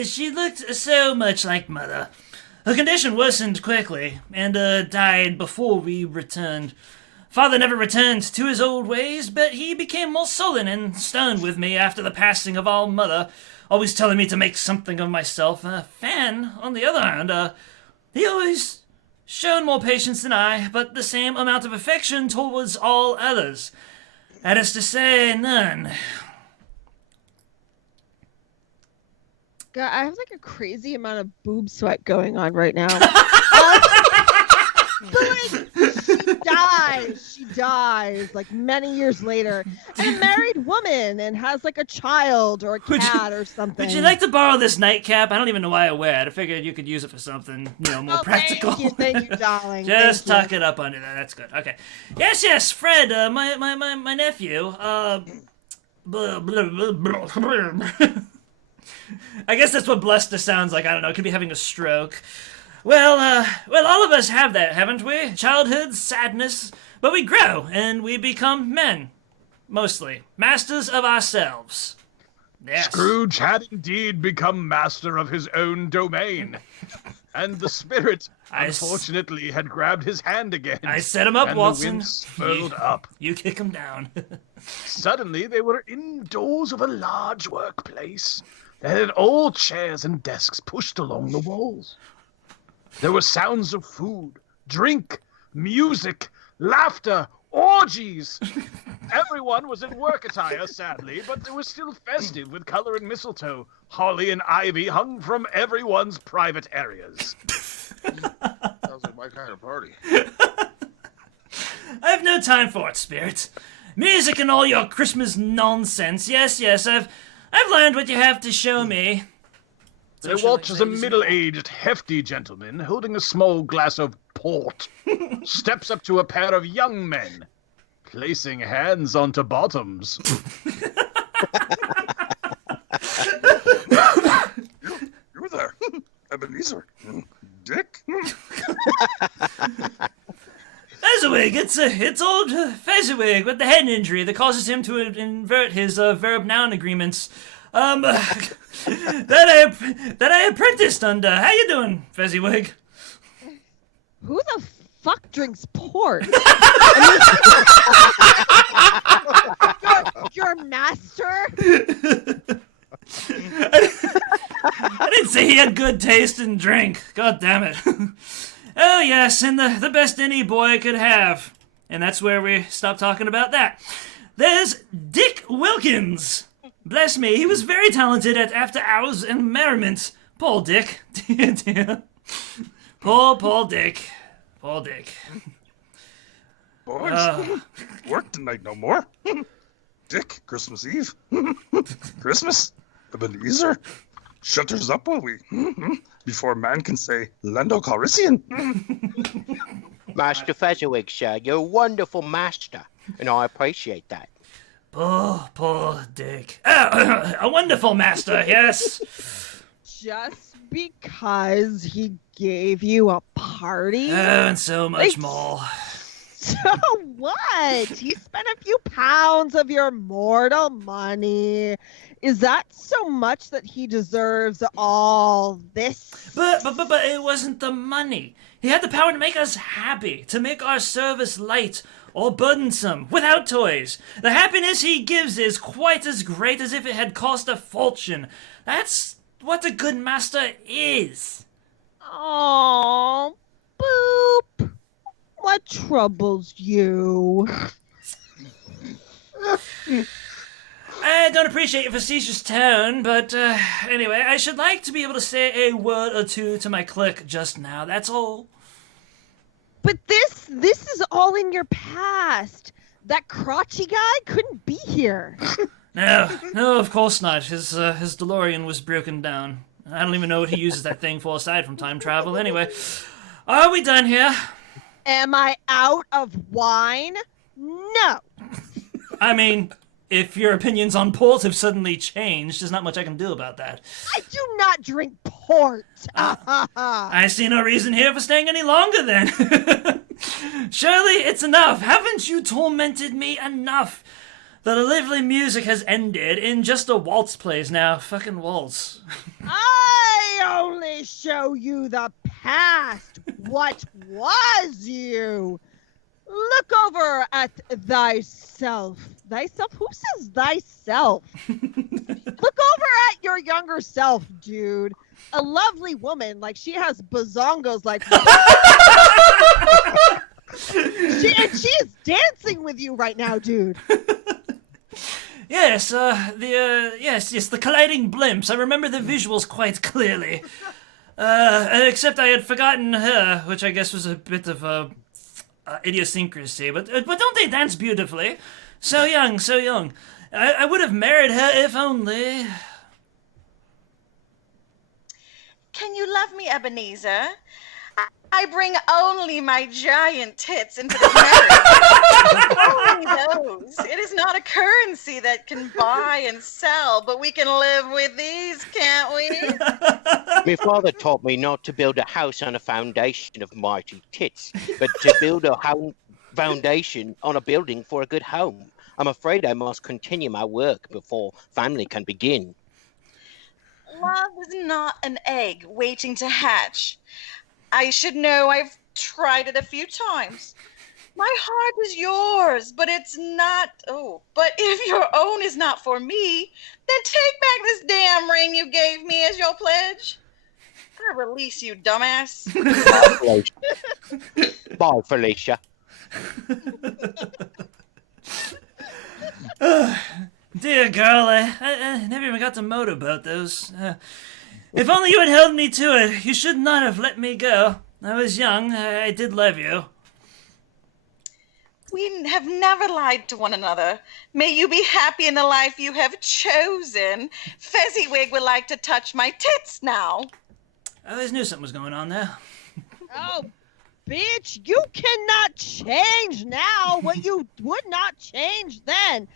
She looked so much like Mother. Her condition worsened quickly, and died before we returned. Father never returned to his old ways, but he became more sullen and stern with me after the passing of our mother, always telling me to make something of myself. Fan, on the other hand, he always showed more patience than I, but the same amount of affection towards all others. That is to say, none. God, I have like a crazy amount of boob sweat going on right now. She dies like many years later. And a married woman and has like a child or a cat or something. Would you like to borrow this nightcap? I don't even know why I wear it. I figured you could use it for something, more practical. Thank you, darling. Just tuck it up under there. That's good. Okay. Yes, Fred, my nephew. I guess that's what bluster sounds like. I don't know. It could be having a stroke. Well, all of us have that, haven't we? Childhood, sadness, but we grow and we become men. Mostly. Masters of ourselves. Yes. Scrooge had indeed become master of his own domain. And the spirit, unfortunately, had grabbed his hand again. I set him up, and Watson. The wind swirled up. You kick him down. Suddenly, they were indoors of a large workplace. They had old chairs and desks pushed along the walls. There were sounds of food, drink, music, laughter, orgies. Everyone was in work attire, sadly, but they were still festive with color and mistletoe. Holly and ivy hung from everyone's private areas. Sounds like my kind of party. I have no time for it, Spirit. Music and all your Christmas nonsense. Yes, I've learned what you have to show me. There watches a middle-aged, hefty gentleman holding a small glass of port. Steps up to a pair of young men, placing hands onto bottoms. You there, Ebenezer. Dick? Fezziwig, it's old Fezziwig with the head injury that causes him to invert his verb-noun agreements. That I apprenticed under. How you doing, Fezziwig? Who the fuck drinks port? Your master? I didn't say he had good taste in drink. God damn it. Oh, yes, and the best any boy could have. And that's where we stop talking about that. There's Dick Wilkins. Bless me, he was very talented at after hours and merriment. Poor Dick. Dear. Poor Dick. Poor Dick. Boys, work tonight no more. Dick, Christmas Eve. Christmas, Ebenezer. Shutters up, will we? Before man can say, Lando Calrissian. Master Fezziwig, sir, you're a wonderful master, and I appreciate that. Poor Dick. A wonderful master, yes. Just because he gave you a party? And so much more. So what? He spent a few pounds of your mortal money. Is that so much that he deserves all this? But it wasn't the money. He had the power to make us happy, to make our service light or burdensome, without toys. The happiness he gives is quite as great as if it had cost a fortune. That's what a good master is. Oh, Boop. What troubles you? I don't appreciate your facetious tone, but anyway, I should like to be able to say a word or two to my clique just now, that's all. But this is all in your past. That crotchy guy couldn't be here. No, of course not. His DeLorean was broken down. I don't even know what he uses that thing for aside from time travel. Anyway, are we done here? Am I out of wine? No. I mean, if your opinions on port have suddenly changed, there's not much I can do about that. I do not drink port. I see no reason here for staying any longer then. Surely it's enough. Haven't you tormented me enough? The lively music has ended in just a waltz plays now. Fucking waltz. I only show you the past. What was you? Look over at thyself. Thyself? Who says thyself? Look over at your younger self, dude. A lovely woman, like she has bazongos, like she is dancing with you right now, dude. Yes, yes, the colliding blimps. I remember the visuals quite clearly. Except I had forgotten her, which I guess was a bit of a idiosyncrasy. But don't they dance beautifully? So young, so young. I would have married her if only. Can you love me, Ebenezer? I bring only my giant tits into this marriage. Only those. It is not a currency that can buy and sell, but we can live with these, can't we? My father taught me not to build a house on a foundation of mighty tits, but to build a foundation on a building for a good home. I'm afraid I must continue my work before family can begin. Love is not an egg waiting to hatch. I should know. I've tried it a few times. My heart is yours, but it's not. Oh, but if your own is not for me, then take back this damn ring you gave me as your pledge. I release you, dumbass. Bye, Felicia. Dear girl, I never even got to motorboat those. If only you had held me to it. You should not have let me go. I was young. I did love you. We have never lied to one another. May you be happy in the life you have chosen. Fezziwig would like to touch my tits now. I always knew something was going on there. Oh, bitch, you cannot change now what you would not change then.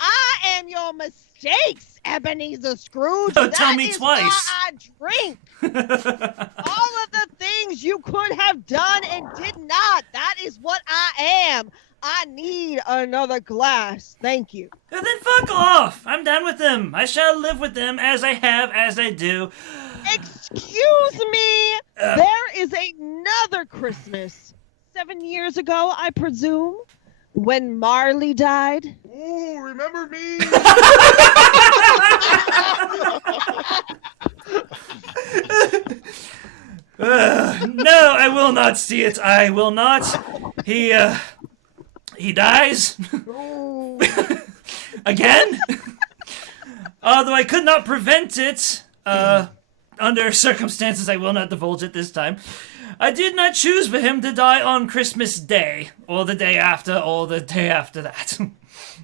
I am your mistakes, Ebenezer Scrooge. Don't tell me twice. Why I drink. All of the things you could have done and did not. That is what I am. I need another glass. Thank you. Then fuck off. I'm done with them. I shall live with them as I have, as I do. Excuse me. There is another Christmas. 7 years ago, I presume, when Marley died. Ooh, remember me? No, I will not see it. I will not. He dies. Again? Although I could not prevent it, under circumstances I will not divulge at this time. I did not choose for him to die on Christmas Day, or the day after, or the day after that.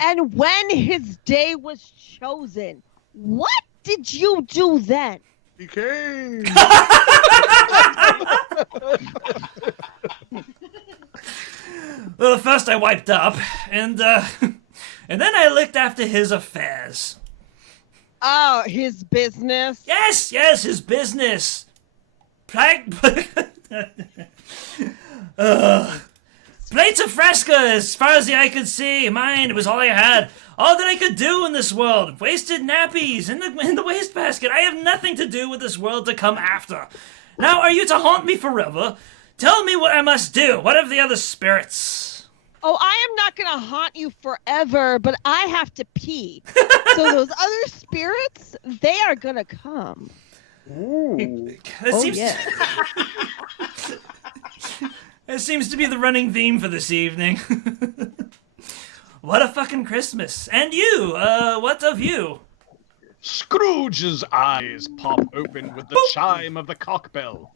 And when his day was chosen, what did you do then? He came. Well, first I wiped up, and then I looked after his affairs. Oh, his business? Yes, his business. Plates of fresca, as far as the eye could see. Mine, it was all I had. All that I could do in this world. Wasted nappies in the wastebasket. I have nothing to do with this world to come after. Now, are you to haunt me forever? Tell me what I must do. What of the other spirits? Oh, I am not going to haunt you forever, but I have to pee. So those other spirits, they are going to come. Ooh. That seems to be the running theme for this evening. What a fucking Christmas. And you, what of you? Scrooge's eyes pop open with the chime of the cock bell.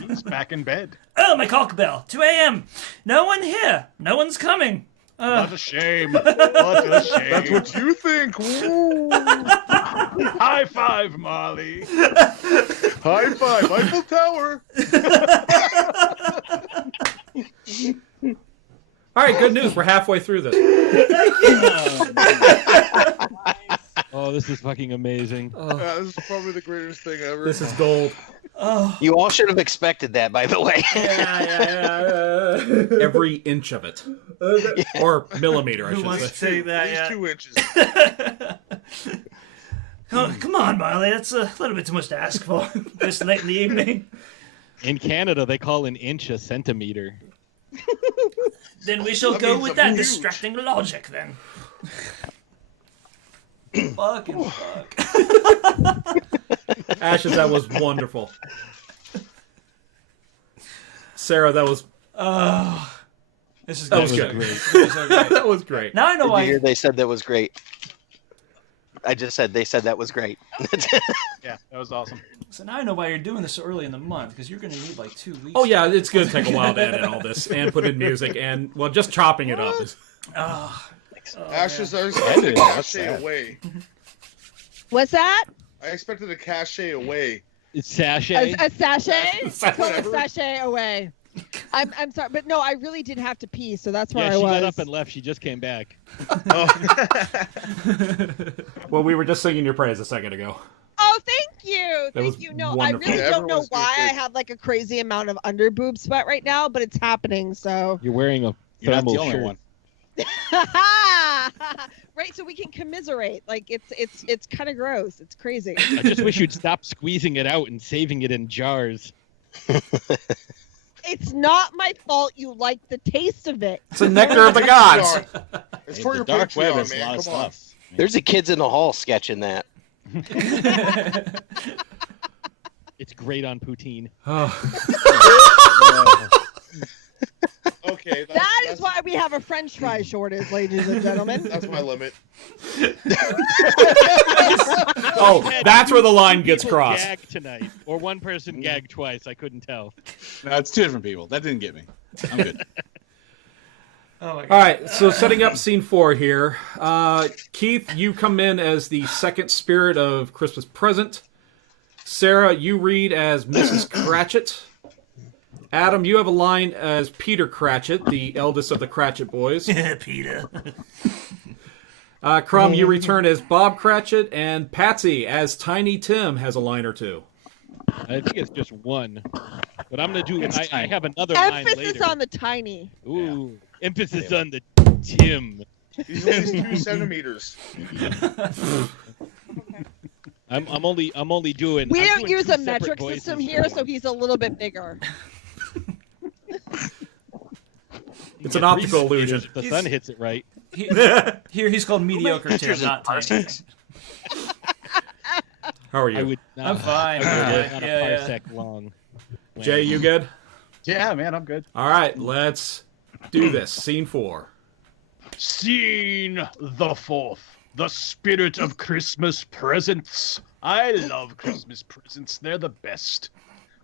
He's back in bed. Oh, my cock bell. 2 a.m. No one here. No one's coming. What a shame. What a shame. That's what you think. Ooh. High five, Marley. High five, Eiffel Tower. All right, good news. We're halfway through this. Oh, this is fucking amazing. Yeah, this is probably the greatest thing ever. This is gold. Oh. You all should have expected that, by the way. Yeah. Every inch of it. Or millimeter, I Who should wants say. to say that? At Yeah. least 2 inches. Come on, Marley. That's a little bit too much to ask for this late in the evening. In Canada, they call an inch a centimeter. Then we shall That go means with I'm that huge. distracting logic then. Fucking fuck. Ashes, that was wonderful. Sarah, that was This is that good. was good. This is so great. That was great. Now I know Did you why. hear they said that was great? I just said they said that was great. Yeah, that was awesome. So now I know why you're doing this so early in the month, because you're going to need like 2 weeks. Oh yeah, it's gonna take a while to edit all this and put in music and well, just chopping it up is. Ashes, I I expected didn't a watch cachet that. away. What's that? I expected a cachet away. It's sachet. A sachet? Put a Whatever. sachet away. I'm sorry, but no, I really did have to pee, so that's where Yeah, I she was. got up and left. She just came back. Well, we were just singing your praise a second ago. Oh, thank you. That was Thank you. No, wonderful. I really Yeah, don't know everyone's doing why I good. have like a crazy amount of under boob sweat right now, but it's happening, so. You're wearing a You're not thermal the only shirt. one. Right, so we can commiserate. Like it's kind of gross. It's crazy. I just wish you'd stop squeezing it out and saving it in jars. It's not my fault you like the taste of it. It's the nectar of the gods. It's Hey, for the your dark web Patreon, is a man. lot of Come on. stuff. There's a kids in the hall sketching that. It's great on poutine. Okay, That is why we have a French fry shortage, ladies and gentlemen. That's my limit. Oh, that's where the line gets People crossed. Gagged tonight, or one person gagged twice. I couldn't tell. No, it's two different people. That didn't get me. I'm good. Oh my God. All right, so setting up scene 4 here. Keith, you come in as the second spirit of Christmas present. Sarah, you read as Mrs. Cratchit. Adam, you have a line as Peter Cratchit, the eldest of the Cratchit boys. Peter. Crumb, you return as Bob Cratchit, and Patsy as Tiny Tim has a line or two. I think it's just one, but I'm gonna do it. I have another line Emphasis later. on the tiny. Ooh, emphasis on the Tim. He's only 2 centimeters. I'm only doing. We I'm don't doing use two a separate metric voices system for here, one. so he's a little bit bigger. It's an Yeah, optical 3 illusion. centimeters if the sun hits it right. Here he's called mediocre Tim, not tiny. How are I you? would not. I'm fine. I would Yeah, not yeah, a yeah. parsec long. Jay, you good? Yeah, man, I'm good. All right, let's do this. Scene 4. Scene the 4th. The spirit of Christmas presents. I love Christmas presents. They're the best.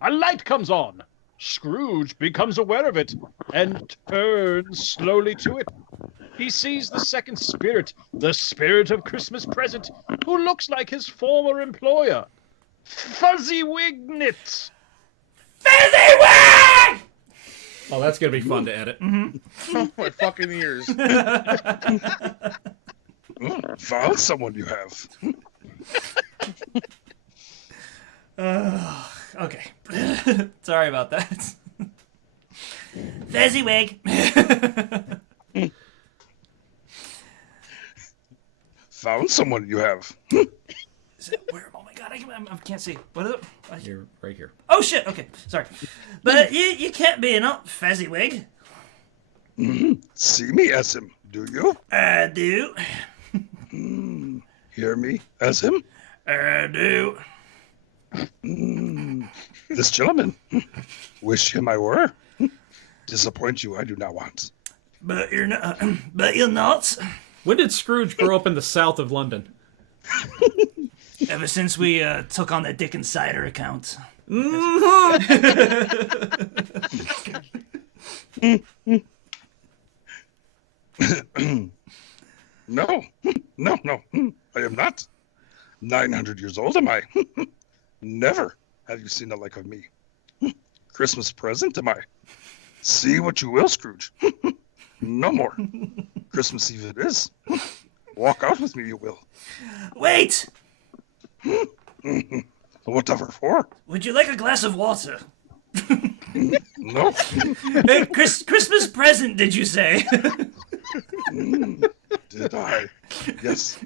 A light comes on. Scrooge becomes aware of it and turns slowly to it. He sees the second spirit, the spirit of Christmas present, who looks like his former employer, Fuzzy Wignit. Oh, that's going to be fun to edit. Oh, my fucking ears. Found someone you have. Okay. Sorry about that. Fezziwig. Found someone you have. Is it, where? Oh my God, I can't see. What is it? You're right here. Oh shit. Okay, sorry. But you can't be not Fezziwig. See me as him, do you? I do. Hear me as him? I do. This gentleman. Wish him I were. Disappoint you I do not want. But you're not. But you're not. When did Scrooge grow up in the south of London? Ever since we took on the Dick Insider account. No, no. I am not. 900 years old am I. Never have you seen the like of me. Christmas present am I. See what you will, Scrooge. No more. Christmas Eve it is. Walk out with me, you will. Wait! Whatever for? Would you like a glass of water? No. Hey, Christmas present, did you say? Did I? Yes.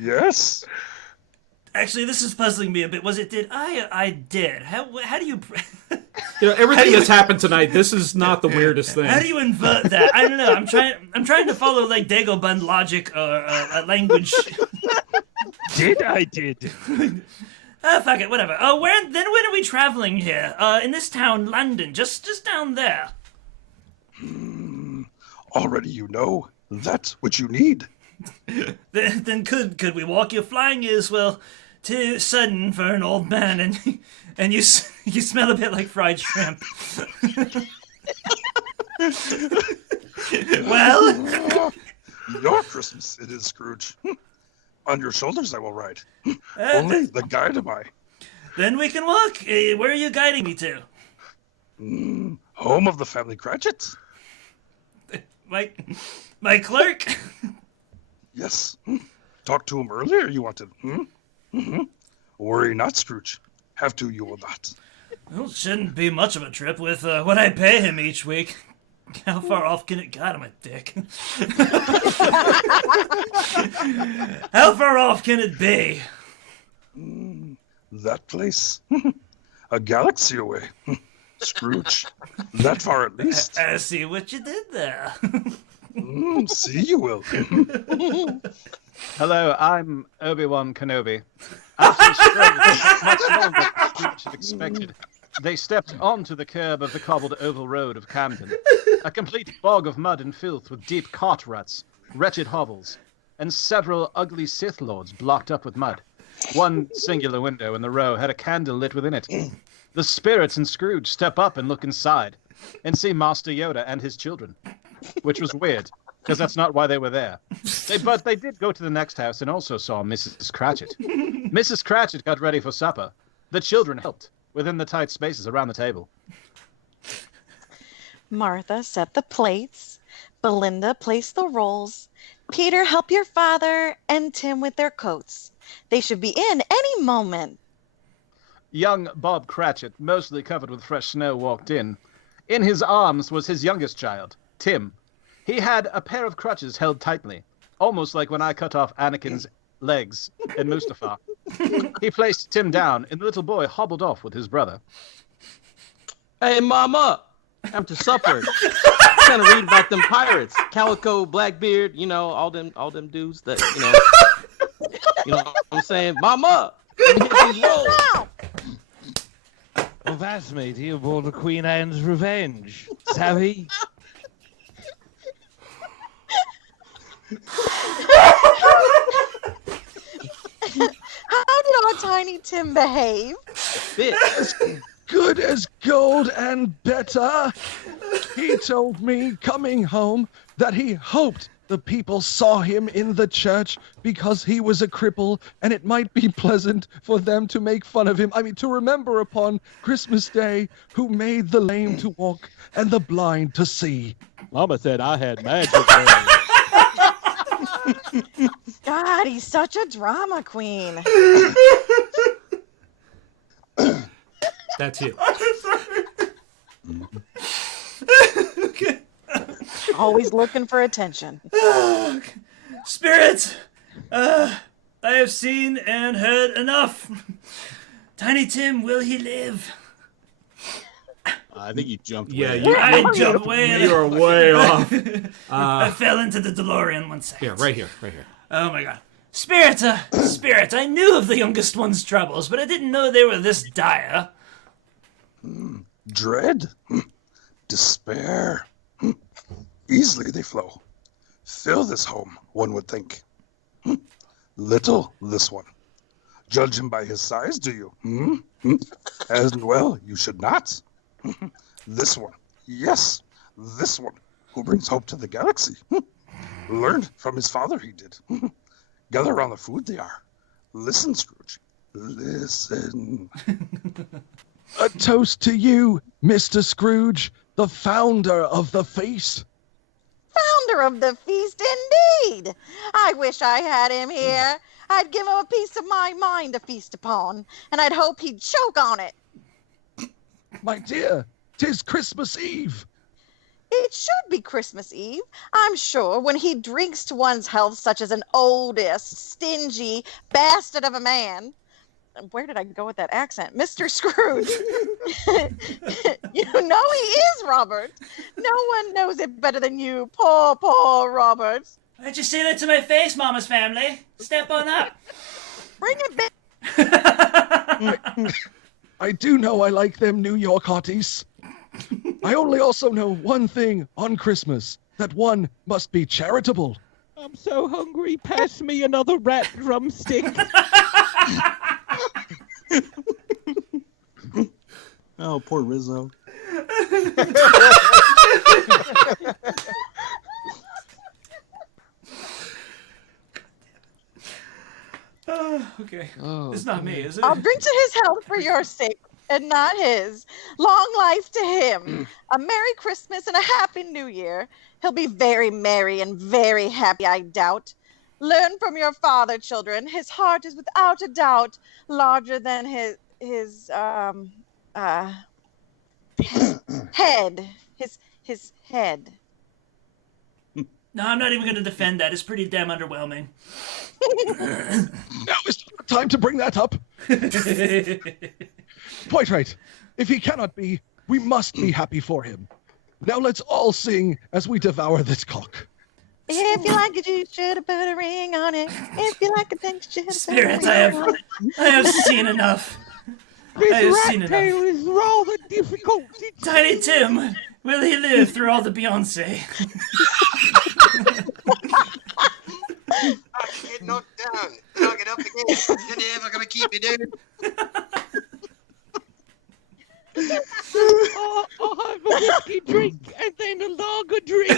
Yes. Actually, this is puzzling me a bit. Was it did I did? How do you everything that's happened tonight, this is not the weirdest thing. How do you invert that? I don't know. I'm trying to follow like Dagobah logic or language. Did? Fuck it, whatever. When are we traveling here? In this town, London, just down there. Already you know that which you need. Then could we walk? Your flying is, well, too sudden for an old man, and you smell a bit like fried shrimp. Well, your Christmas it is, Scrooge. On your shoulders I will ride. Only the guide am I. Then we can walk. Where are you guiding me to? Home of the family Cratchit. My clerk? Yes. Talked to him earlier, you wanted. Worry not, Scrooge. Have to, you will not. Well, it shouldn't be much of a trip with what I pay him each week. How far off can it... God, I'm a dick. How far off can it be? That place? A galaxy away. Scrooge. That far at least. I see what you did there. See you will. Hello, I'm Obi-Wan Kenobi. After straying much longer than Scrooge had expected, they stepped onto the curb of the cobbled oval road of Camden, a complete bog of mud and filth with deep cart ruts, wretched hovels, and several ugly Sith Lords blocked up with mud. One singular window in the row had a candle lit within it. The spirits and Scrooge step up and look inside, and see Master Yoda and his children, which was weird, because that's not why they were there. But they did go to the next house and also saw Mrs. Cratchit. Mrs. Cratchit got ready for supper. The children helped, within the tight spaces around the table. Martha set the plates, Belinda placed the rolls, Peter help your father, and Tim with their coats. They should be in any moment. Young Bob Cratchit, mostly covered with fresh snow, walked in. In his arms was his youngest child, Tim. He had a pair of crutches held tightly, almost like when I cut off Anakin's legs in Mustafar. He placed Tim down, and the little boy hobbled off with his brother. Hey, Mama, after supper, trying to read about them pirates, Calico, Blackbeard, all them dudes that, you know what I'm saying? Mama, let me hit these rolls. Well, that's matey aboard the Queen Anne's Revenge. Savvy? How did our tiny Tim behave? As good as gold and better. He told me coming home that he hoped the people saw him in the church because he was a cripple, and it might be pleasant for them to make fun of him. I mean, to remember upon Christmas Day who made the lame to walk and the blind to see. Mama said I had magic. God, he's such a drama queen. That's you. Okay. Always looking for attention. Spirits! I have seen and heard enough. Tiny Tim, will he live? I think you jumped. Yeah, way I off. jumped way. You are way off. I fell into the DeLorean 1 second. Yeah, right here, right here. Oh my god. Spirit, I knew of the youngest one's troubles, but I didn't know they were this dire. Dread, despair, easily they flow. Fill this home, one would think. Little, this one. Judge him by his size, do you? And well, you should not. This one, yes, this one, who brings hope to the galaxy. Learned from his father he did. Gather around the food they are. Listen, Scrooge, listen. A toast to you, Mr. Scrooge, the founder of the feast. Founder of the feast, indeed. I wish I had him here. I'd give him a piece of my mind to feast upon, and I'd hope he'd choke on it. My dear, 'tis Christmas Eve. It should be Christmas Eve, I'm sure, when he drinks to one's health such as an oldest, stingy bastard of a man. where did I go with that accent? Mr. Scrooge. You know he is, Robert. No one knows it better than you, poor Robert. Why'd you say that to my face, Mama's family? Step on up. Bring it back. I do know I like them New York hotties. I only also know one thing on Christmas, that one must be charitable. I'm so hungry. Pass me another rat drumstick. Oh, poor Rizzo. Okay. It's not me, is it? I'll drink to his health for your sake, and not his. Long life to him. A Merry Christmas and a Happy New Year. He'll be very merry and very happy, I doubt. Learn from your father, children. His heart is without a doubt larger than his head. His head. No, I'm not even going to defend that. It's pretty damn underwhelming. Now is not the time to bring that up. Quite right. If he cannot be, we must be happy for him. Now let's all sing as we devour this cock. If you like it, you should have put a ring on it. If you like it, then you should have put a ring Spirits, on it. I have seen enough. This I have rat seen enough. tail is rather difficult. Tiny Tim, will he live through all the Beyonce? I get knocked down, then I get up again. You're never gonna keep me down. I'll have a whiskey drink and then a lager drink.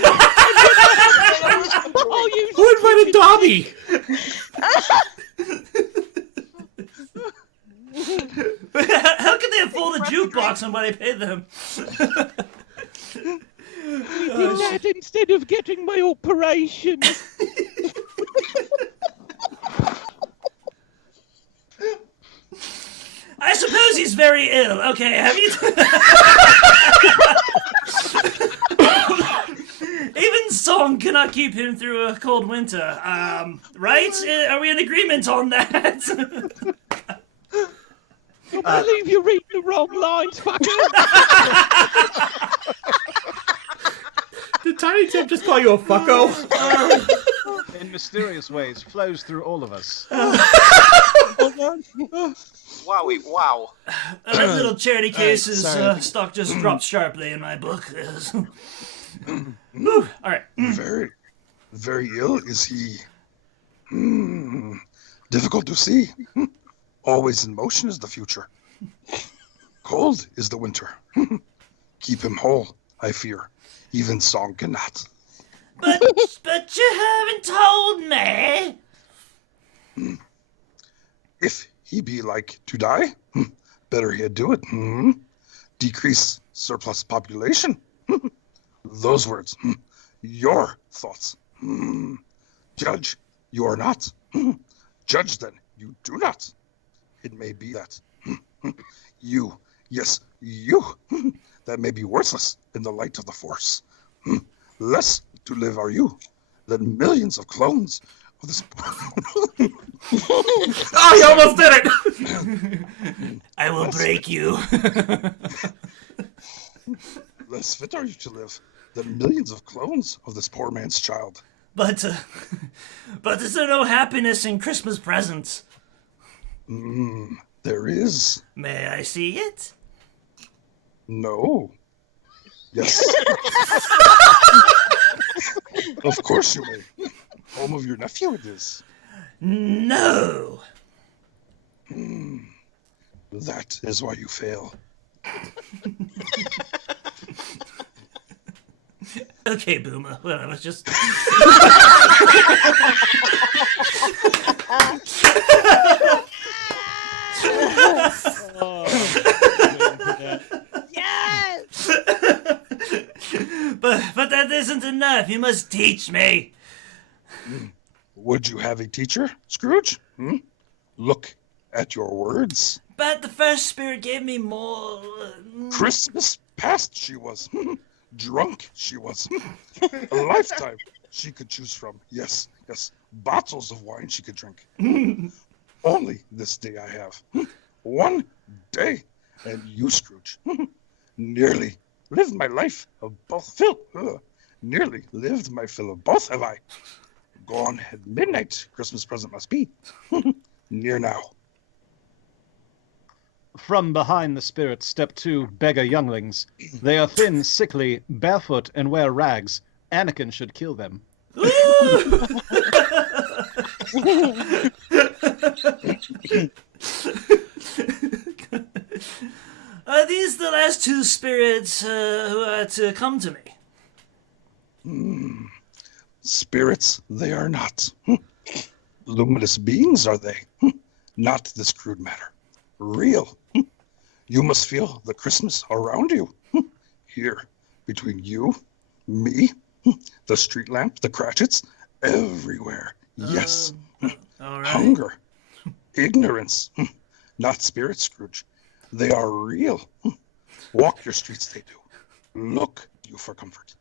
Who invited Dobby? How can they afford a jukebox on what I pay them? We did that instead of getting my operation. I suppose he's very ill. Okay, have you... Even song cannot keep him through a cold winter. Right? Are we in agreement on that? I believe you're reading the wrong lines, fucker. Did Tiny Tim just call you a fucko? In mysterious ways, flows through all of us. Wowie, wow. That little charity case's sorry. stock just dropped sharply in my book. Whew, all right. Very, very ill is he. Difficult to see. Always in motion is the future. Cold is the winter. Keep him whole, I fear. Even song cannot. But you haven't told me. If he be like to die, better he'd do it. Decrease surplus population. Those words. Your thoughts. Judge, you are not. Judge, then, you do not. It may be that you, yes, you, that may be worthless in the light of the Force. Less to live are you than millions of clones of this. Oh, you almost did it! I will break you. Less fit are you to live than millions of clones of this poor man's child. But is there no happiness in Christmas presents? There is. May I see it? No. Yes. Of course you may. Home of your nephew it is. No. That is why you fail. Okay, Boomer. Well, I was just... Yes! But that isn't enough. You must teach me. Would you have a teacher, Scrooge? Look at your words. But the first spirit gave me more... Christmas past she was. Drunk she was. A lifetime she could choose from. Yes, yes. Bottles of wine she could drink. Only this day I have. One day. And you, Scrooge, nearly lived my life of both fill. Nearly lived my fill of both have I. Gone at midnight, Christmas present must be. Near now. From behind the spirits step two beggar younglings. They are thin, sickly, barefoot, and wear rags. Anakin should kill them. Are these the last two spirits who are to come to me? Spirits they are not. Luminous beings are they. Not this crude matter. Real. You must feel the Christmas around you. Here, between you, me, the street lamp, the Cratchits, everywhere. Yes. All right. Hunger. Ignorance. Not spirits, Scrooge. They are real. Walk your streets, they do. Look you for comfort.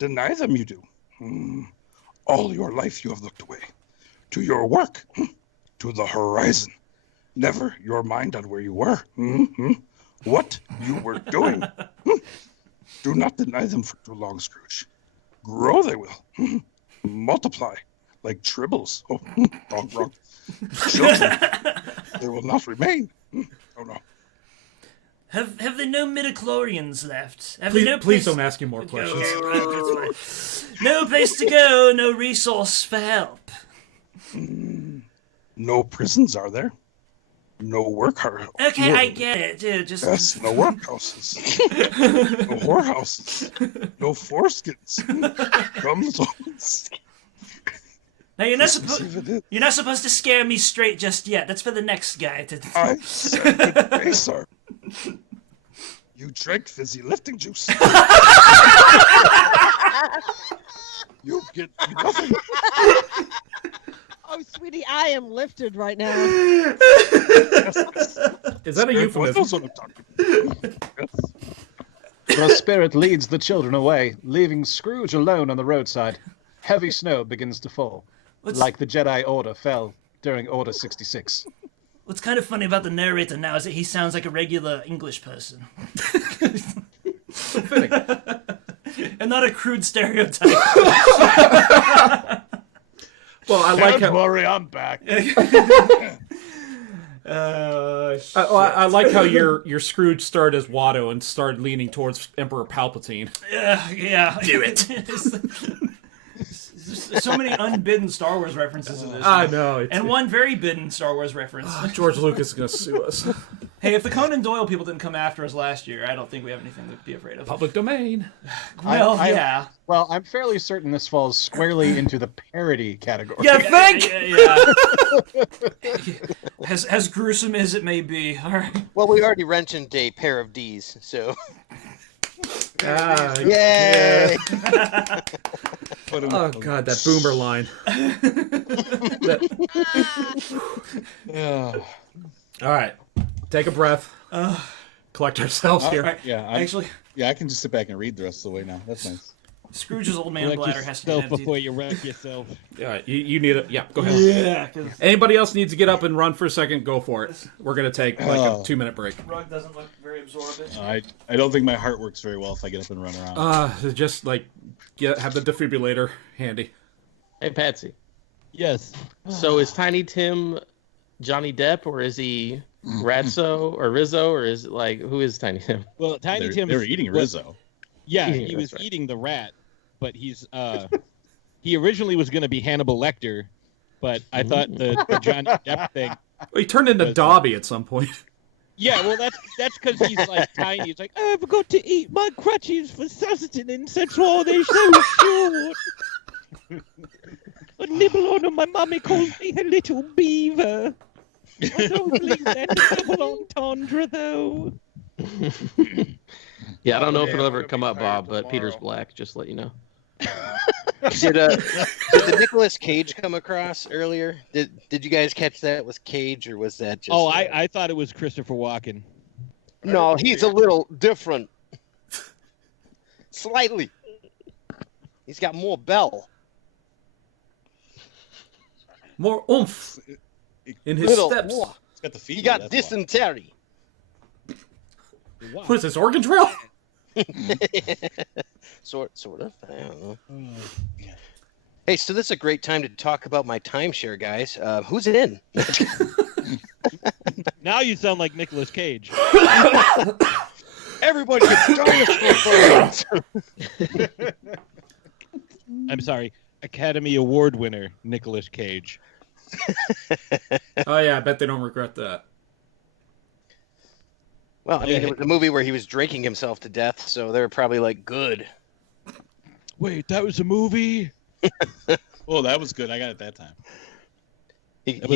Deny them, you do. All your life you have looked away. To your work. To the horizon. Never your mind on where you were. What you were doing. Do not deny them for too long, Scrooge. Grow they will. Multiply like tribbles. Oh, wrong. Children, they will not remain. Oh no. Have there no midichlorians left? Have Please, there no please place... don't ask him more questions. Okay, right, that's fine. No place to go, no resource for help. No prisons, are there? No workhouse. Okay, I get it, dude. Just Yes, no workhouses. No whorehouses. No foreskins. Crumbs. Now you're not supposed to scare me straight just yet. That's for the next guy to. I said good day, sir. You drank fizzy lifting juice. You get nothing. Oh, sweetie, I am lifted right now. Is that a euphemism? The spirit leads the children away, leaving Scrooge alone on the roadside. Heavy snow begins to fall, like the Jedi Order fell during Order 66. What's kind of funny about the narrator now is that he sounds like a regular English person. And not a crude stereotype. Well, I like Don't worry, I'm back. I like how your Scrooge started as Watto and started leaning towards Emperor Palpatine. Yeah. Do it. There's so many unbidden Star Wars references in this. I know. And one very bidden Star Wars reference. George Lucas is going to sue us. Hey, if the Conan Doyle people didn't come after us last year, I don't think we have anything to be afraid of. Public domain. Well, yeah. Well, I'm fairly certain this falls squarely into the parody category. Yeah, As gruesome as it may be. All right. Well, we already mentioned a pair of D's, so. Yay! Yay! Oh god, that boomer line. All right, take a breath. Collect ourselves here. Right. Yeah, I can just sit back and read the rest of the way now. That's nice. Scrooge's old man bladder has to be Yourself emptied. before you wreck yourself. All right, you need it. Yeah, go ahead. Yeah. 'Cause Anybody else needs to get up and run for a second? Go for it. We're gonna take like a 2-minute break. Rug doesn't look very absorbent. I don't think my heart works very well if I get up and run around. Just like have the defibrillator handy. Hey, Patsy. Yes. So is Tiny Tim Johnny Depp, or is he Ratso or Rizzo, or is it like, who is Tiny Tim? Well, Tiny Tim. They were eating Rizzo. Yeah, Eating it, he was that's right. eating the rat, but he's he originally was going to be Hannibal Lecter, but I thought the Johnny Depp thing. Well, he turned into Dobby at some point. Yeah, well, that's because he's like tiny. He's like, I forgot to eat my crutches for sustenance. That's why they're so short. A nibble on them. My mummy calls me a little beaver. I don't believe that's a double entendre, though. Yeah, I don't know if it'll ever come up, Bob, but Peter's black. Just to let you know. Did the Nicolas Cage come across earlier? Did you guys catch that? Was Cage, or was that just? Oh, I thought it was Christopher Walken. No, he's a little different. Slightly. He's got more bell. More oomph. In his Little- steps. It's got the feet. You got that's why. dysentery. What is this, Oregon Trail? Sort of. I don't know. Hey, so this is a great time to talk about my timeshare, guys. Who's in? Now you sound like Nicolas Cage. Everybody gets dinosaur bones. I'm sorry, Academy Award winner Nicolas Cage. Oh yeah, I bet they don't regret that. Well, I mean, it was a movie where he was drinking himself to death, so they were probably like, good. Wait, that was a movie? Oh, that was good. I got it that time. It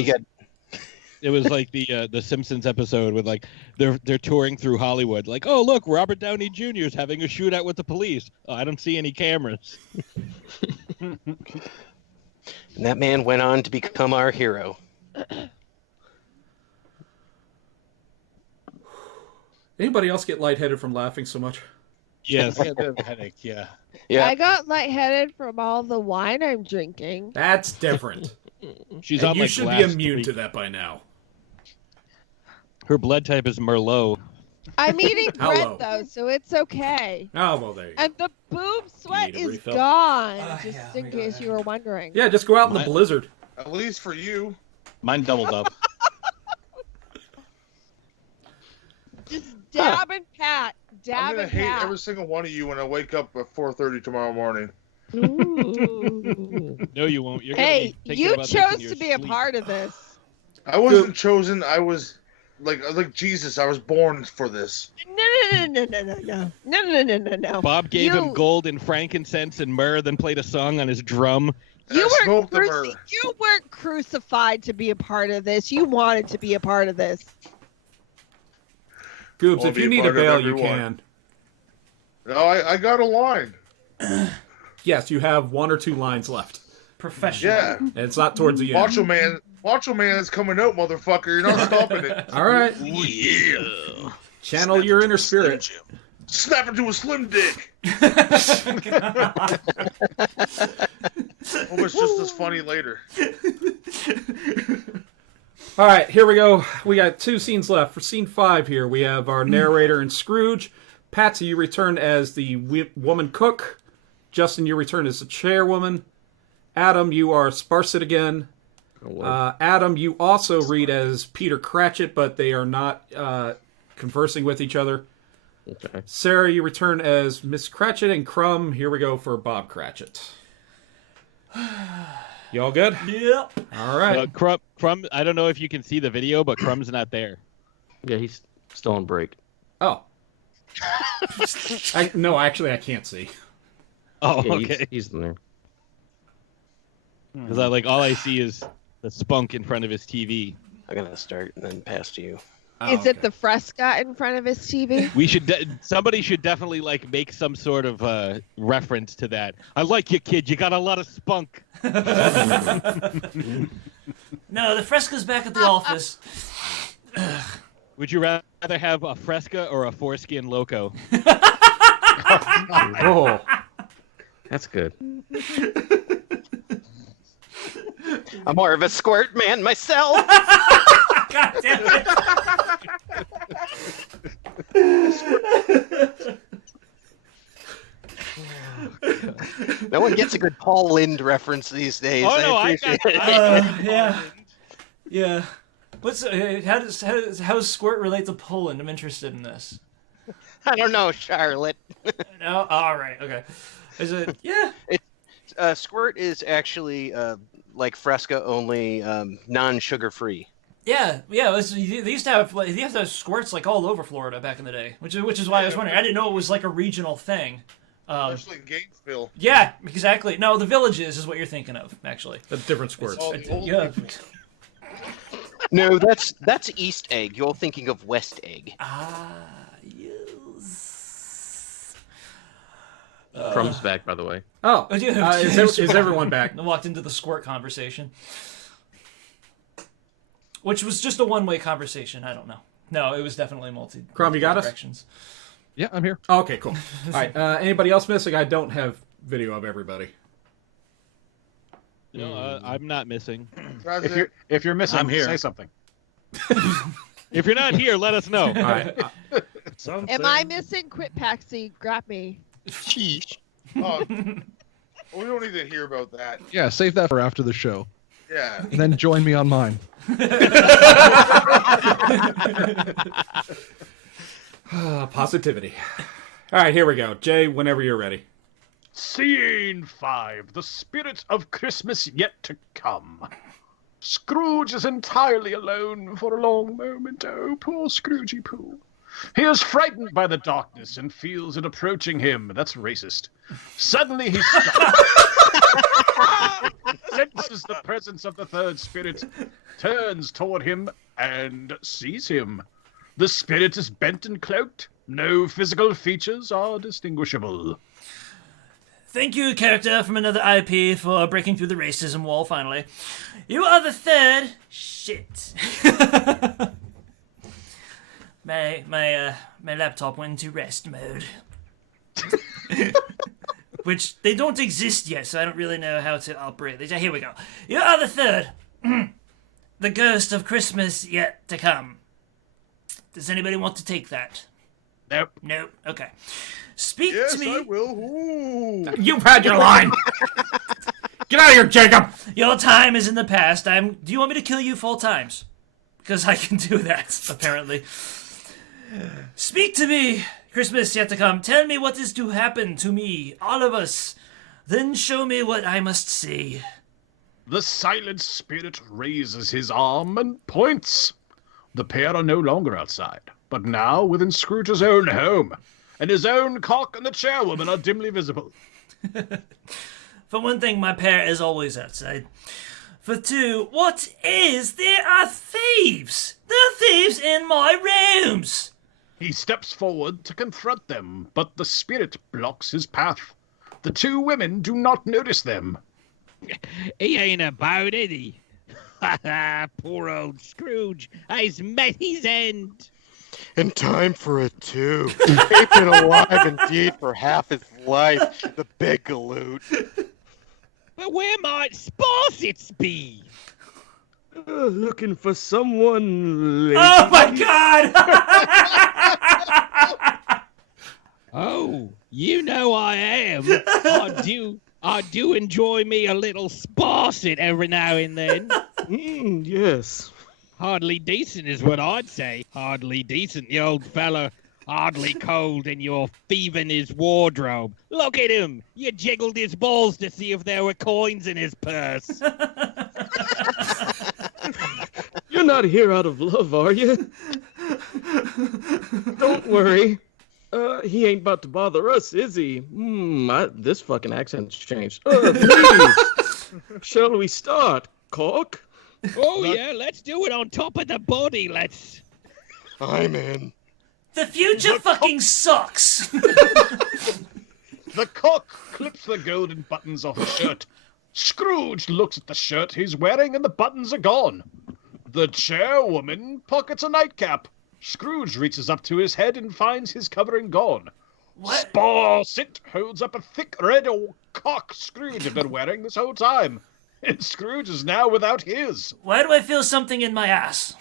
was like the Simpsons episode with like they're touring through Hollywood. Like, oh look, Robert Downey Jr. is having a shootout with the police. Oh, I don't see any cameras. And that man went on to become our hero. Anybody else get lightheaded from laughing so much? Yes. I got a bit of a headache. Yeah. I got lightheaded from all the wine I'm drinking. That's different. She's And on you like should be glass immune three. to that by now. Her blood type is Merlot. I'm eating How bread low? though, so it's okay. Oh, well, there you go. And the boob sweat need a is refill? gone, just in case you were wondering. Yeah, just go out in the blizzard. At least for you. Mine doubled up. Just dab and pat. I'm Dab gonna and hate pat. every single one of you when I wake up at 4:30 tomorrow morning. Ooh. No, you won't. You're gonna Hey, be thinking you about this in chose your to be a sleep. part of this. I wasn't chosen. I was like Jesus. I was born for this. No. Bob gave him You- gold and frankincense and myrrh, then played a song on his drum. You I weren't, smoked the myrrh. you weren't crucified to be a part of this. You wanted to be a part of this. Goobs, I'll if be you a need a part of bail, you everyone. can. No, I got a line. Yes, you have 1 or 2 lines left. Professional. Yeah. And it's not towards the end. Macho Man is coming out, motherfucker. You're not stopping it. All right. Yeah. Channel your inner spirit. Snap into a slim dick. Oh, it's just as funny later. All right, here we go. We got 2 scenes left. For scene 5 here, we have our narrator and Scrooge. Patsy, you return as the woman cook. Justin, you return as the chairwoman. Adam, you are Sparsit again. Adam, you also read as Peter Cratchit, but they are not conversing with each other. Okay. Sarah, you return as Miss Cratchit, and Crumb, here we go for Bob Cratchit. You all good? Yep. All right. Crumb, I don't know if you can see the video, but Crumb's not there. Yeah, he's still on break. Oh. No, actually, I can't see. Oh, Yeah, okay. He's in there. Because all I see is the spunk in front of his TV. I'm gonna start and then pass to you. Is it the Fresca in front of his TV? We should somebody should definitely make some sort of reference to that. I like you, kid. You got a lot of spunk. No, the Fresca's back at the office. Would you rather have a Fresca or a foreskin loco? Oh, that's good. I'm more of a squirt man myself. God damn it. No one gets a good Paul Lind reference these days. Oh, no, I appreciate it. Yeah. Yeah. What's how does squirt relate to Poland? I'm interested in this. I don't know, Charlotte. No, all right, okay. Is it? Yeah. Squirt is actually like Fresca, only non-sugar free. Yeah. They used to have squirts like all over Florida back in the day, which is why I was wondering. I didn't know it was like a regional thing. Especially in Gainesville. Yeah, exactly. No, the Villages is what you're thinking of, actually. The different squirts. Yeah. No, that's East Egg. You're thinking of West Egg. Yes. Crumb's back, by the way. Oh, is everyone back? I walked into the squirt conversation, which was just a one-way conversation. I don't know. No, it was definitely multi. Crumb, you got us? directions. Yeah, I'm here. Okay, cool. All right. Anybody else missing? I don't have video of everybody. No, I'm not missing. If you're missing, I'm here. say something. If you're not here, let us know. All right. Am I missing? Quit, Paxi. Grab me. Oh, we don't need to hear about that. Yeah, save that for after the show. Yeah. And then join me on mine. Positivity. All right, here we go. Jay, whenever you're ready. Scene 5. The spirit of Christmas yet to come. Scrooge is entirely alone for a long moment. Oh, poor Scroogey Poo. He is frightened by the darkness and feels it approaching him. That's racist. Suddenly he stops. Senses the presence of the third spirit, turns toward him, and sees him. The spirit is bent and cloaked. No physical features are distinguishable. Thank you, character from another IP, for breaking through the racism wall, finally. You are the third... Shit. My laptop went into rest mode. Which, they don't exist yet, so I don't really know how to operate these. Here we go. You are the third. The ghost of Christmas yet to come. Does anybody want to take that? Nope. Nope. Okay. Speak Yes, to me. I will. Ooh. You've had your line. Get out of here, Jacob. Your time is in the past. Do you want me to kill you 4 times? Because I can do that, apparently. Speak to me, Christmas yet to come. Tell me what is to happen to me, all of us. Then show me what I must see. The silent spirit raises his arm and points. The pair are no longer outside, but now within Scrooge's own home, and his own cock and the chairwoman are dimly visible. For one thing, my pair is always outside. For 2, what is? There are thieves! There are thieves in my rooms! He steps forward to confront them, but the spirit blocks his path. The 2 women do not notice them. He ain't about it, he? Poor old Scrooge has met his end. And time for it too. He's been alive indeed for half his life, the big galoot. But where might Sparsits be? Looking for someone. Oh my god! Oh, you know I am. I do enjoy me a little Sparsit every now and then. Yes. Hardly decent is what I'd say. Hardly decent, the old fella. Hardly cold, and you're thieving his wardrobe. Look at him! You jiggled his balls to see if there were coins in his purse. You're not here out of love, are you? Don't worry. He ain't about to bother us, is he? This fucking accent's changed. Please. Shall we start, cock? Oh, yeah, let's do it on top of the body, let's... I'm in. The future fucking sucks! The cock clips the golden buttons off his shirt. Scrooge looks at the shirt he's wearing and the buttons are gone. The chairwoman pockets a nightcap. Scrooge reaches up to his head and finds his covering gone. What? Sparsit holds up a thick red cock Scrooge had been wearing this whole time. And Scrooge is now without his. Why do I feel something in my ass?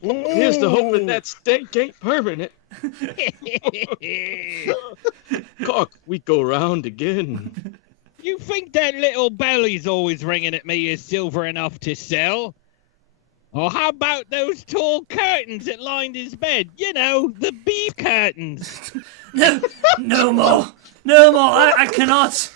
Here's to hoping that stink ain't permanent. Cock, we go round again. You think that little belly's always ringing at me is silver enough to sell? Or how about those tall curtains that lined his bed? You know, the beef curtains. No more. No more. I cannot.